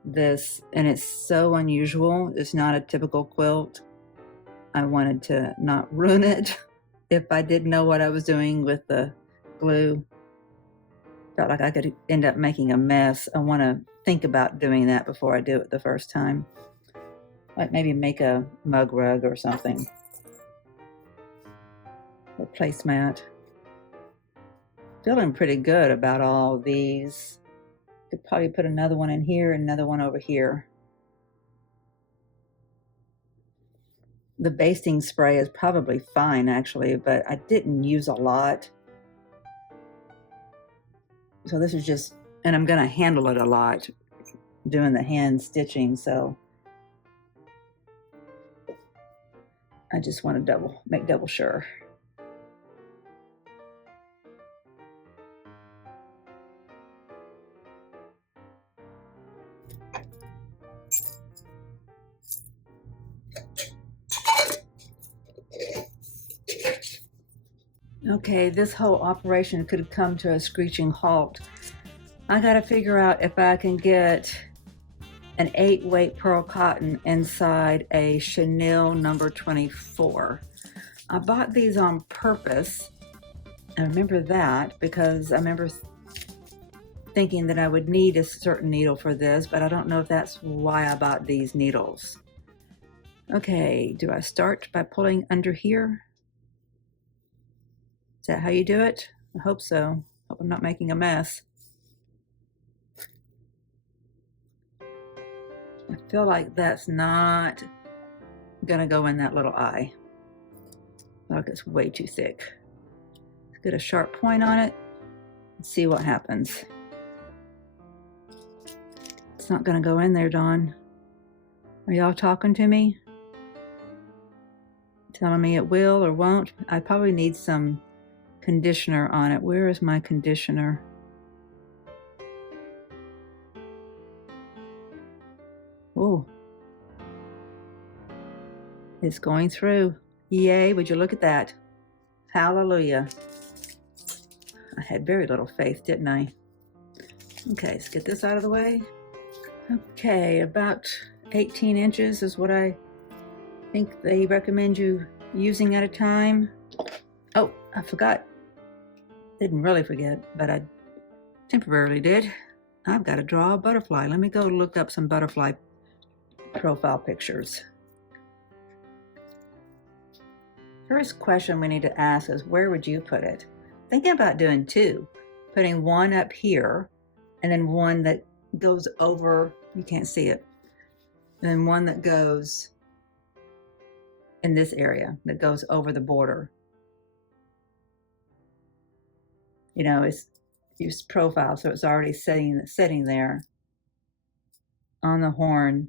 this and it's so unusual. It's not a typical quilt. I wanted to not ruin it. If I didn't know what I was doing with the glue, felt like I could end up making a mess. I want to think about doing that before I do it the first time. Like maybe make a mug rug or something. A placemat. Feeling pretty good about all these. Could probably put another one in here and another one over here. The basting spray is probably fine actually, but I didn't use a lot. So this is just, and I'm gonna handle it a lot, doing the hand stitching, so I just want to make double sure. Okay, this whole operation could come to a screeching halt. I gotta figure out if I can get an 8-weight pearl cotton inside a chenille number 24. I bought these on purpose. I remember that because I remember thinking that I would need a certain needle for this, but I don't know if that's why I bought these needles. Okay, do I start by pulling under here? Is that how you do it? I hope so. Hope I'm not making a mess. I feel like that's not gonna go in that little eye. Look, it's way too thick. Let's get a sharp point on it and see what happens. It's not gonna go in there, Dawn. Are y'all talking to me? Telling me it will or won't? I probably need some conditioner on it. Where is my conditioner? Oh, it's going through. Yay, would you look at that? Hallelujah. I had very little faith, didn't I? Okay, let's get this out of the way. Okay, about 18 inches is what I think they recommend you using at a time. Oh, I forgot. Didn't really forget, but I temporarily did. I've got to draw a butterfly. Let me go look up some butterfly profile pictures. First question we need to ask is, where would you put it? Thinking about doing two, putting one up here and then one that goes over, you can't see it, and then one that goes in this area that goes over the border. You know, it's use profile, so it's already sitting there on the horn.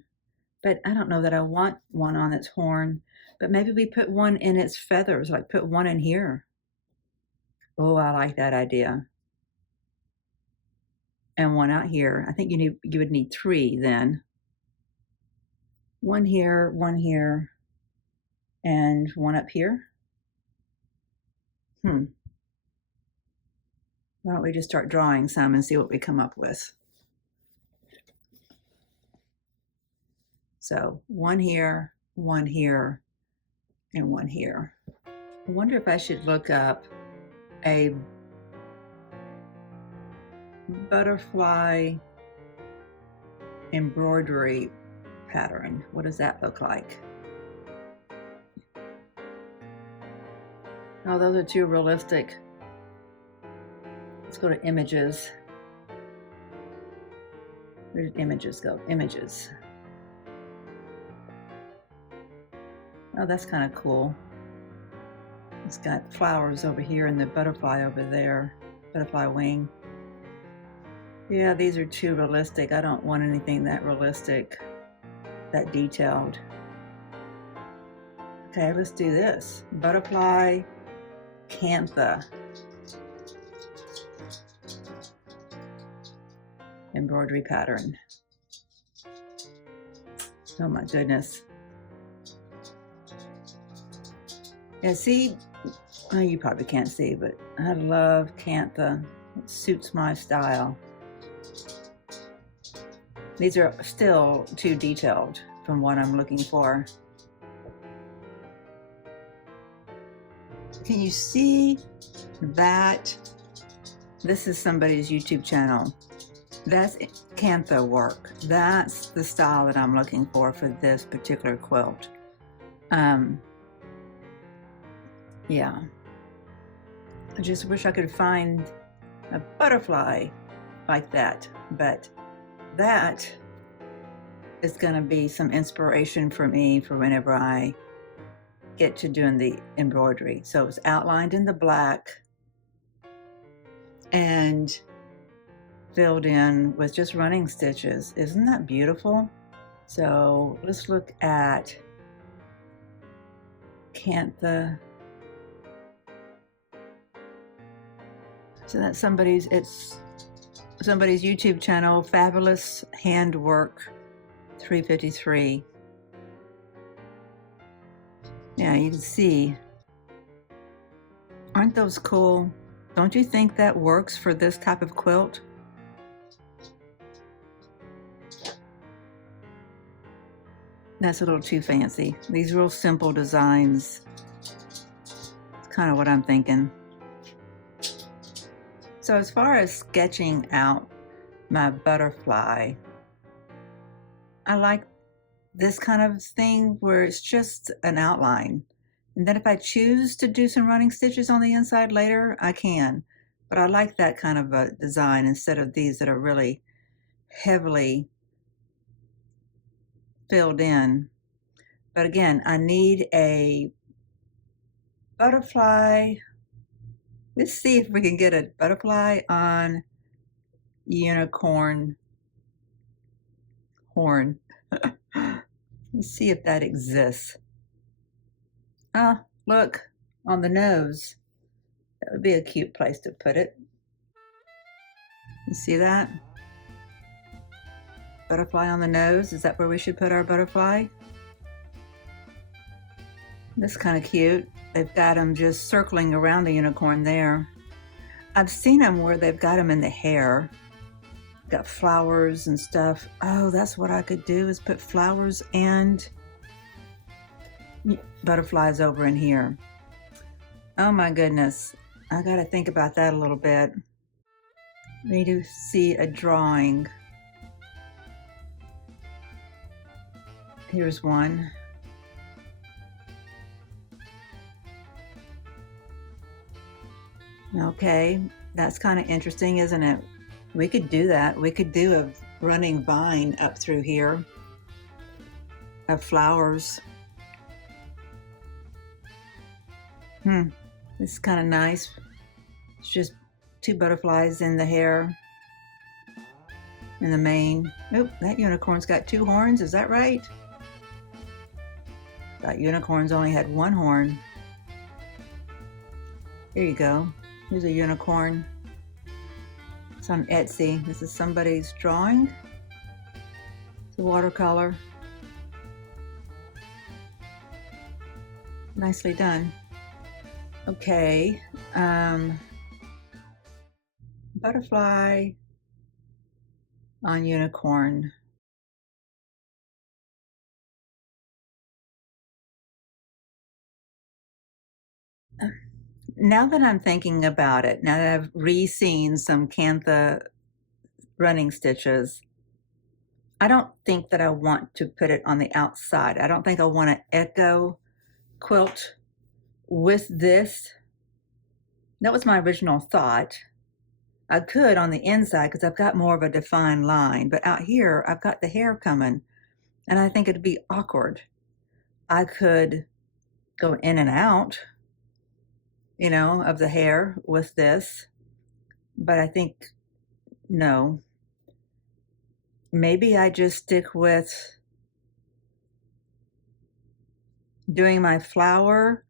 But I don't know that I want one on its horn, but maybe we put one in its feathers, like put one in here. Oh, I like that idea. And one out here. I think you would need 3 then. One here, and one up here. Why don't we just start drawing some and see what we come up with? So one here, and one here. I wonder if I should look up a butterfly embroidery pattern. What does that look like? Oh, those are too realistic. Let's go to images. Where did images go? Images. Oh, that's kind of cool. It's got flowers over here and the butterfly over there, butterfly wing. Yeah, these are too realistic. I don't want anything that realistic, that detailed. Okay, let's do this. Butterfly Kantha embroidery pattern. Oh my goodness. Yeah, see, oh, you probably can't see, but I love Kantha. It suits my style. These are still too detailed from what I'm looking for. Can you see that? This is somebody's YouTube channel. That's Kantha work. That's the style that I'm looking for this particular quilt. Yeah. I just wish I could find a butterfly like that, but that is going to be some inspiration for me for whenever I get to doing the embroidery. So it's outlined in the black and filled in with just running stitches. Isn't that beautiful? So let's look at Kantha. So that's somebody's YouTube channel, Fabulous Handwork 353. Yeah, you can see. Aren't those cool? Don't you think that works for this type of quilt? That's a little too fancy. These real simple designs. It's kind of what I'm thinking. So as far as sketching out my butterfly, I like this kind of thing where it's just an outline. And then if I choose to do some running stitches on the inside later, I can. But I like that kind of a design instead of these that are really heavily filled in. But again, I need a butterfly. Let's see if we can get a butterfly on unicorn horn. Let's see if that exists. Ah, look, on the nose. That would be a cute place to put it. You see that? Butterfly on the nose. Is that where we should put our butterfly? This is kind of cute. They've got them just circling around the unicorn there. I've seen them where they've got them in the hair. Got flowers and stuff. Oh, that's what I could do, is put flowers and butterflies over in here. Oh my goodness. I gotta think about that a little bit. Need to see a drawing. Here's one. Okay, that's kind of interesting, isn't it? We could do that. We could do a running vine up through here of flowers. This is kind of nice. It's just two butterflies in the hair, in the mane. Nope, that unicorn's got two horns. Is that right? That unicorn's only had one horn. Here you go. Here's a unicorn. It's on Etsy. This is somebody's drawing. It's a watercolor. Nicely done. Okay. Butterfly on unicorn. Now that I'm thinking about it, now that I've re-seen some Kantha running stitches, I don't think that I want to put it on the outside. I don't think I want to echo quilt with this. That was my original thought. I could on the inside because I've got more of a defined line, but out here I've got the hair coming and I think it'd be awkward. I could go in and out, you know, of the hair with this, but I think no. Maybe I just stick with doing my flower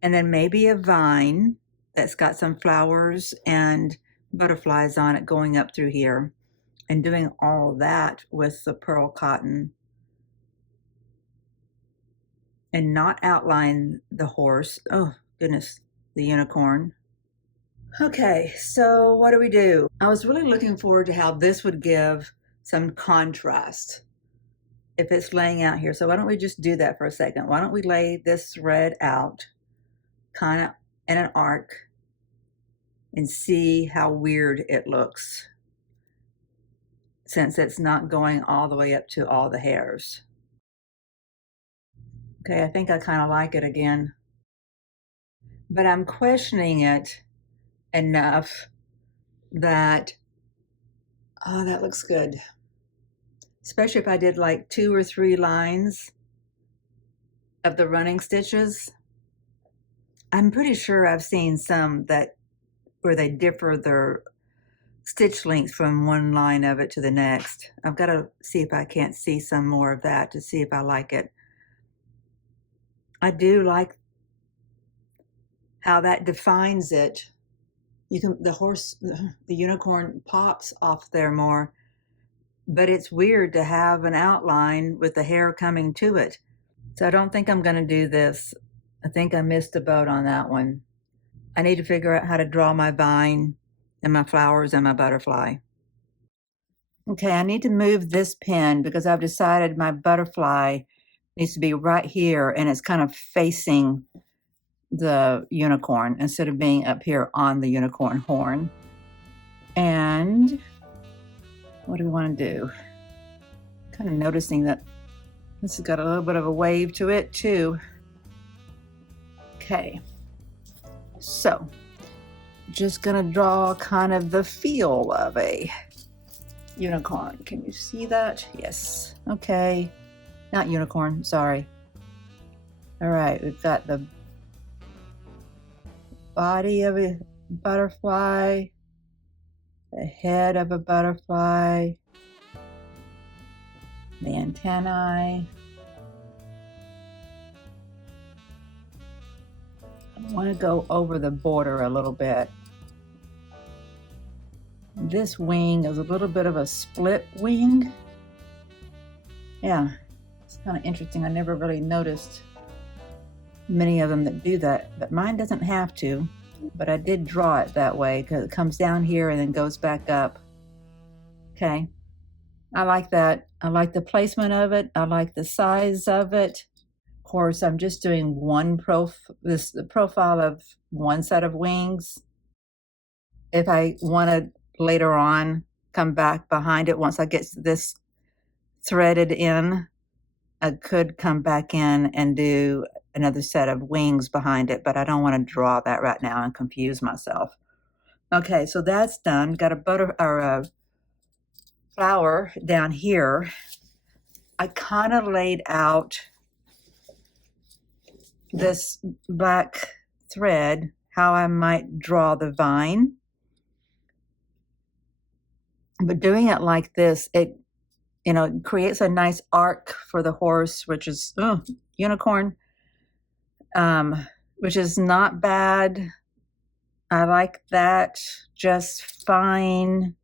and then maybe a vine that's got some flowers and butterflies on it going up through here, and doing all that with the pearl cotton. and not outline the horse. Oh, goodness, the unicorn. Okay, so what do? I was really looking forward to how this would give some contrast if it's laying out here. So why don't we just do that for a second? Why don't we lay this thread out kind of in an arc and see how weird it looks since it's not going all the way up to all the hairs. Okay, I think I kind of like it again, but I'm questioning it enough that, oh, that looks good. Especially if I did like 2 or 3 lines of the running stitches. I'm pretty sure I've seen some that where they differ their stitch length from one line of it to the next. I've got to see if I can't see some more of that to see if I like it. I do like how that defines it. You can, the unicorn pops off there more, but it's weird to have an outline with the hair coming to it. So I don't think I'm going to do this. I think I missed the boat on that one. I need to figure out how to draw my vine and my flowers and my butterfly. Okay, I need to move this pin because I've decided my butterfly needs to be right here and it's kind of facing the unicorn instead of being up here on the unicorn horn. And what do we want to do? Kind of noticing that this has got a little bit of a wave to it too. Okay, so just gonna draw kind of the feel of a unicorn. Can you see that? Yes. Okay, not unicorn, sorry. All right, we've got the body of a butterfly, the head of a butterfly, the antennae. I want to go over the border a little bit. This wing is a little bit of a split wing. Yeah, it's kind of interesting. I never really noticed many of them that do that, but mine doesn't have to. But I did draw it that way because it comes down here and then goes back up. Okay, I like that. I like the placement of it. I like the size of it. Of course, I'm just doing the profile of one set of wings. If I want to later on come back behind it, once I get this threaded in, I could come back in and do another set of wings behind it, but I don't want to draw that right now and confuse myself. Okay, so that's done. Got a flower down here. I kind of laid out this black thread, how I might draw the vine. But doing it like this, it creates a nice arc for the horse, which is unicorn, which is not bad. I like that just fine.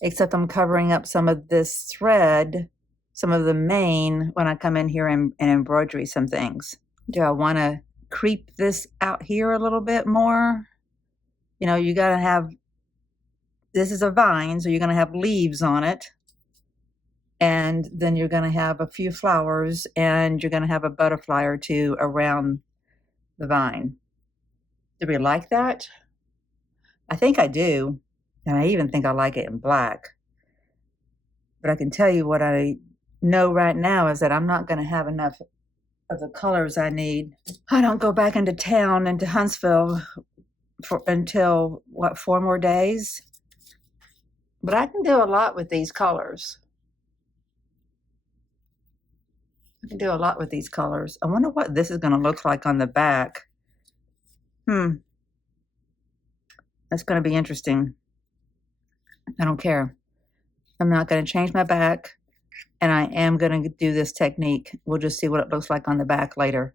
Except I'm covering up some of this thread, some of the mane when I come in here and embroidery some things. Do I want to creep this out here a little bit more? You got to have, this is a vine, so you're going to have leaves on it. And then you're going to have a few flowers and you're going to have a butterfly or two around the vine. Do we like that? I think I do. And I even think I like it in black. But I can tell you what I know right now is that I'm not going to have enough of the colors I need. I don't go back into town, into Huntsville, until, 4 more days? But I can do a lot with these colors. I can do a lot with these colors. I wonder what this is going to look like on the back. That's going to be interesting. I don't care. I'm not going to change my back, and I am going to do this technique. We'll just see what it looks like on the back later.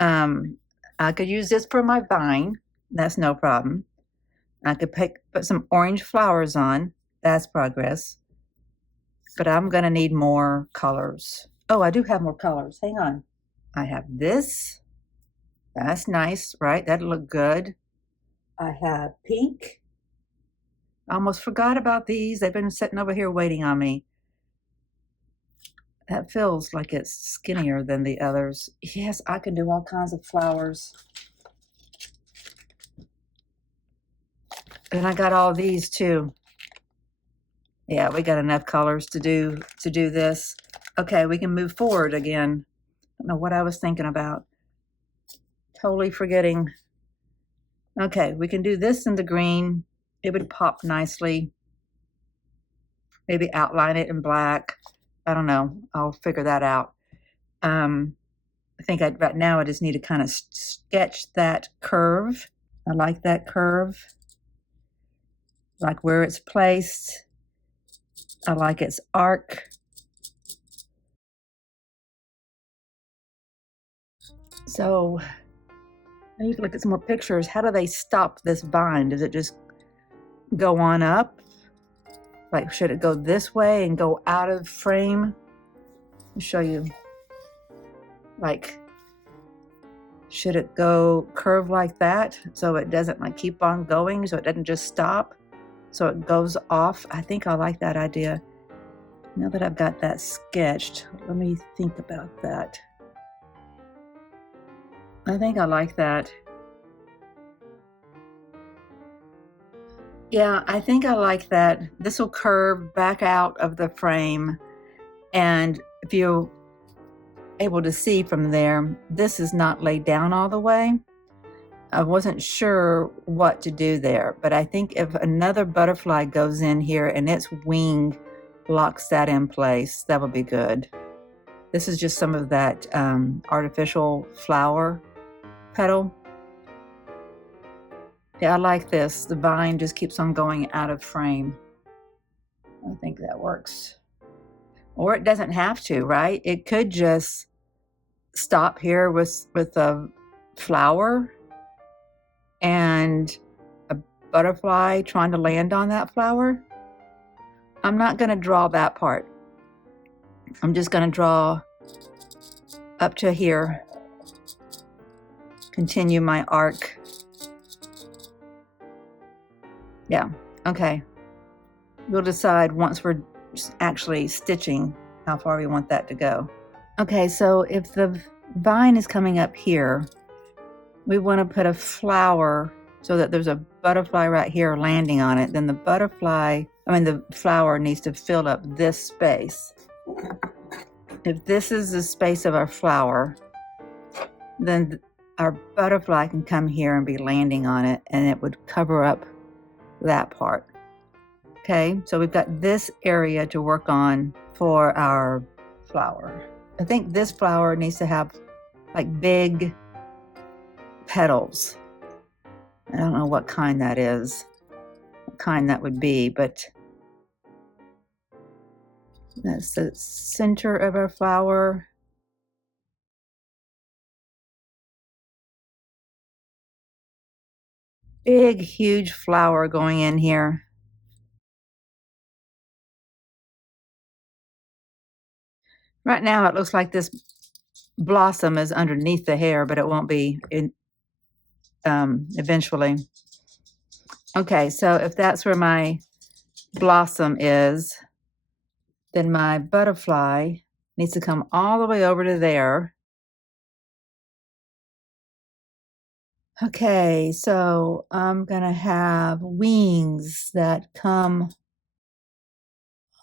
I could use this for my vine. That's no problem. I could put some orange flowers on. That's progress. But I'm going to need more colors. Oh, I do have more colors. Hang on. I have this. That's nice, right? That'll look good. I have pink. I almost forgot about these. They've been sitting over here waiting on me. That feels like it's skinnier than the others. Yes, I can do all kinds of flowers. And I got all these too. Yeah, we got enough colors to do this. Okay, we can move forward again. I don't know what I was thinking about. Totally forgetting. Okay, we can do this in the green. It would pop nicely. Maybe outline it in black. I don't know. I'll figure that out. I think right now I just need to kind of sketch that curve. I like that curve. Like where it's placed. I like its arc. So I need to look at some more pictures. How do they stop this vine? Does it just go on up? Like, should it go this way and go out of frame? I'll show you. Like, should it go curve like that so it doesn't like keep on going, so it doesn't just stop, so it goes off? I think I like that idea. Now that I've got that sketched, let me think about that. I think I like that. Yeah, I think I like that. This will curve back out of the frame, and if you're able to see from there, this is not laid down all the way. I wasn't sure what to do there, but I think if another butterfly goes in here and its wing locks that in place, that would be good. This is just some of that artificial flower petal. Yeah, I like this. The vine just keeps on going out of frame. I think that works. Or it doesn't have to, right? It could just stop here with a flower and a butterfly trying to land on that flower. I'm not going to draw that part. I'm just going to draw up to here. Continue my arc. Yeah, okay. We'll decide once we're actually stitching how far we want that to go. Okay, so if the vine is coming up here, we want to put a flower so that there's a butterfly right here landing on it. Then the flower needs to fill up this space. If this is the space of our flower, then our butterfly can come here and be landing on it, and it would cover up that part. Okay, so we've got this area to work on for our flower. I think this flower needs to have like big petals. I don't know what kind that is, what kind that would be, but that's the center of our flower. Big, huge flower going in here. Right now it looks like this blossom is underneath the hair, but it won't be eventually. Okay, so if that's where my blossom is, then my butterfly needs to come all the way over to there. Okay, so I'm gonna have wings that come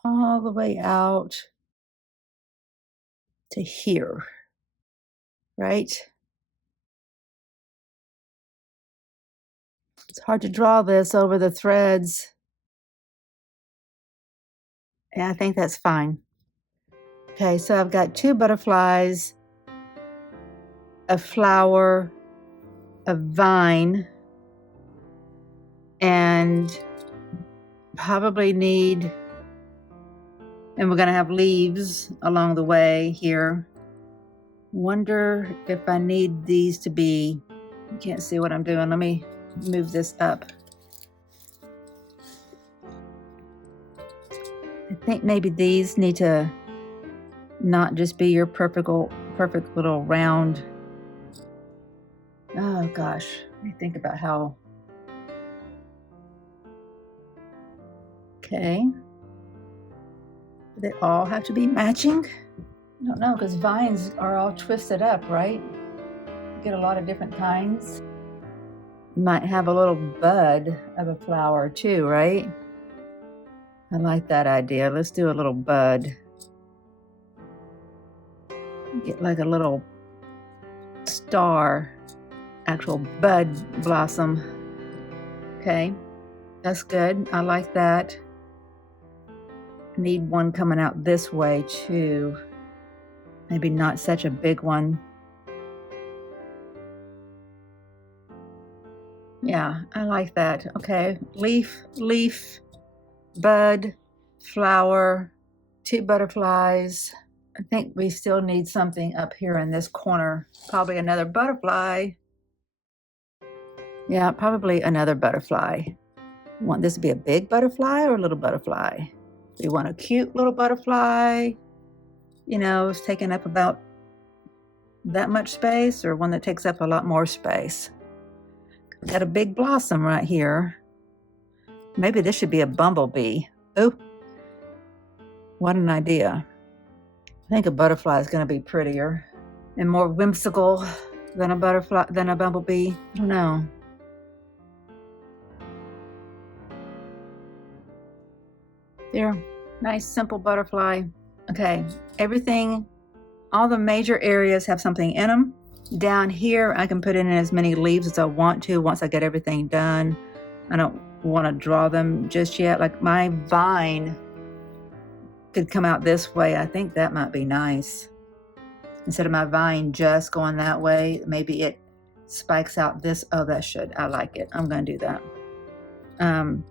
all the way out to here, right? It's hard to draw this over the threads. Yeah, I think that's fine. Okay, so I've got two butterflies, a flower, a vine, and probably need, and we're gonna have leaves along the way here. Wonder if I need these to be, you can't see what I'm doing. Let me move this up. I think maybe these need to not just be your perfect little round. Oh gosh, let me think about how. Okay. Do they all have to be matching? I don't know, because vines are all twisted up, right? You get a lot of different kinds. You might have a little bud of a flower too, right? I like that idea. Let's do a little bud. Get like a little star, actual bud blossom. Okay, that's good. I like that. Need one coming out this way too. Maybe not such a big one. Yeah, I like that. Okay, leaf, bud, flower, 2 butterflies. I think we still need something up here in this corner. Probably another butterfly. Yeah, probably another butterfly. You want this to be a big butterfly or a little butterfly? We want a cute little butterfly, you know, it's taking up about that much space, or one that takes up a lot more space. Got a big blossom right here. Maybe this should be a bumblebee. Oh, what an idea. I think a butterfly is going to be prettier and more whimsical than a bumblebee. I don't know. There, nice simple butterfly. Okay, everything, all the major areas have something in them. Down here, I can put in as many leaves as I want to once I get everything done. I don't want to draw them just yet. Like my vine could come out this way. I think that might be nice. Instead of my vine just going that way, maybe it spikes out this. Oh, that should. I like it. I'm going to do that. Going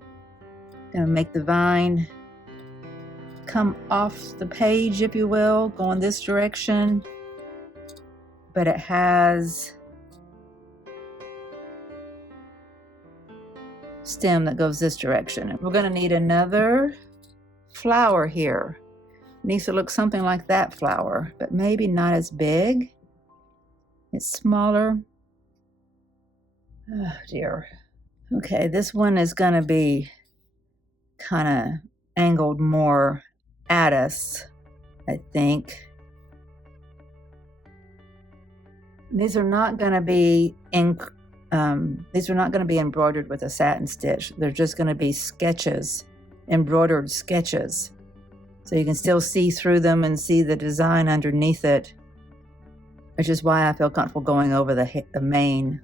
to make the vine come off the page, if you will, going this direction. But it has stem that goes this direction. We're going to need another flower here. It needs to look something like that flower, but maybe not as big. It's smaller. Oh dear. Okay, this one is going to be kind of angled more at us, I think. These are not going to be embroidered with a satin stitch. They're just going to be sketches, embroidered sketches. So you can still see through them and see the design underneath it, which is why I feel comfortable going over the mane.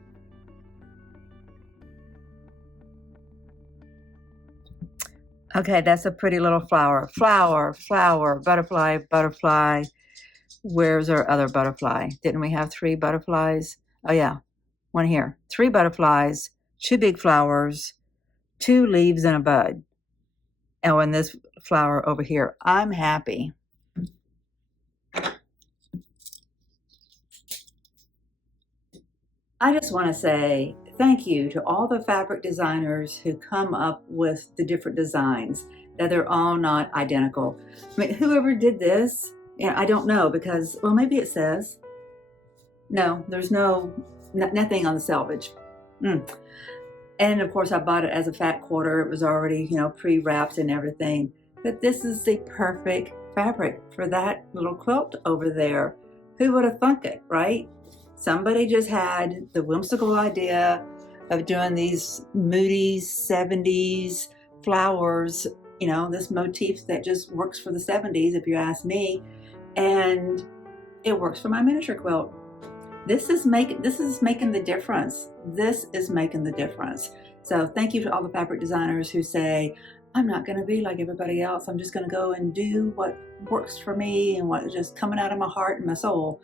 Okay, that's a pretty little flower. Flower, butterfly, butterfly. Where's our other butterfly? Didn't we have 3 butterflies? Oh yeah, one here. 3 butterflies, 2 big flowers, 2 leaves and a bud. Oh, and this flower over here. I'm happy. I just want to say thank you to all the fabric designers who come up with the different designs, that they're all not identical. I mean, whoever did this, I don't know, because, well, maybe it says. No, there's nothing on the selvage. And of course I bought it as a fat quarter. It was already, pre-wrapped and everything. But this is the perfect fabric for that little quilt over there. Who would have thunk it, right? Somebody just had the whimsical idea of doing these moody 70s flowers, this motif that just works for the 70s, if you ask me. And it works for my miniature quilt. This is making the difference. This is making the difference. So thank you to all the fabric designers who say, I'm not going to be like everybody else. I'm just going to go and do what works for me and what is just coming out of my heart and my soul.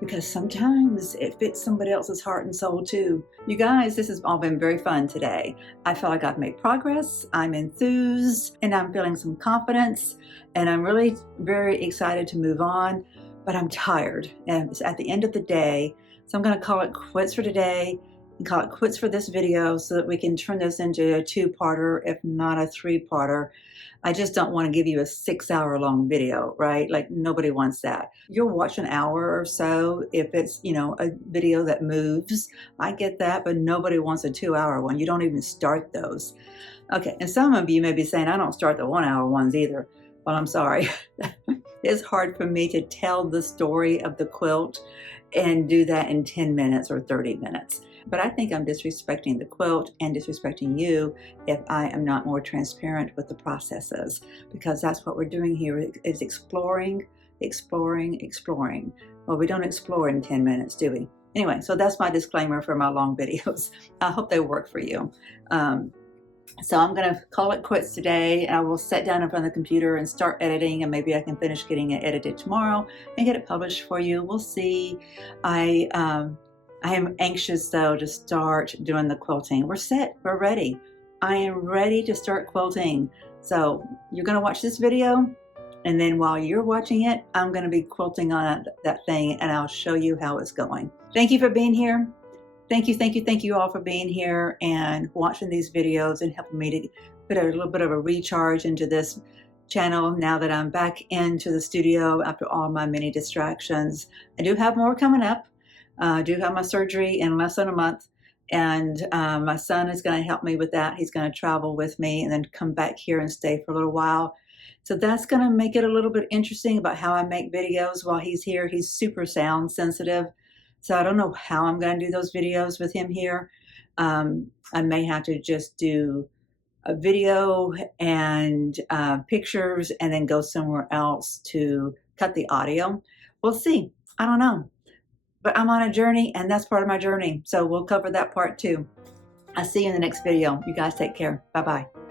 Because sometimes it fits somebody else's heart and soul too. You guys, this has all been very fun today. I feel like I've made progress. I'm enthused and I'm feeling some confidence, and I'm really very excited to move on. But I'm tired, and it's at the end of the day, so I'm going to call it quits for today. call it quits for this video so that we can turn this into a two-parter, if not a three-parter. I just don't want to give you a 6-hour long video, right? Like nobody wants that. You'll watch an hour or so if it's, you know, a video that moves. I get that, but nobody wants a 2-hour one. You don't even start those. Okay, and some of you may be saying, I don't start the 1-hour ones either. Well, I'm sorry. It's hard for me to tell the story of the quilt and do that in 10 minutes or 30 minutes. But I think I'm disrespecting the quilt and disrespecting you if I am not more transparent with the processes, because that's what we're doing here is exploring, exploring, exploring. Well, we don't explore in 10 minutes, do we? Anyway, so that's my disclaimer for my long videos. I hope they work for you. So I'm going to call it quits today. I will sit down in front of the computer and start editing, and maybe I can finish getting it edited tomorrow and get it published for you. We'll see. I am anxious though to start doing the quilting. We're set. We're ready. I am ready to start quilting. So you're going to watch this video, and then while you're watching it, I'm going to be quilting on that thing, and I'll show you how it's going. Thank you for being here. Thank you all for being here and watching these videos and helping me to put a little bit of a recharge into this channel now that I'm back into the studio after all my many distractions. I do have more coming up. I do have my surgery in less than a month, and my son is going to help me with that. He's going to travel with me and then come back here and stay for a little while. So that's going to make it a little bit interesting about how I make videos while he's here. He's super sound sensitive. So I don't know how I'm going to do those videos with him here. I may have to just do a video and pictures and then go somewhere else to cut the audio. We'll see. I don't know. But I'm on a journey, and that's part of my journey. So we'll cover that part too. I'll see you in the next video. You guys take care. Bye-bye.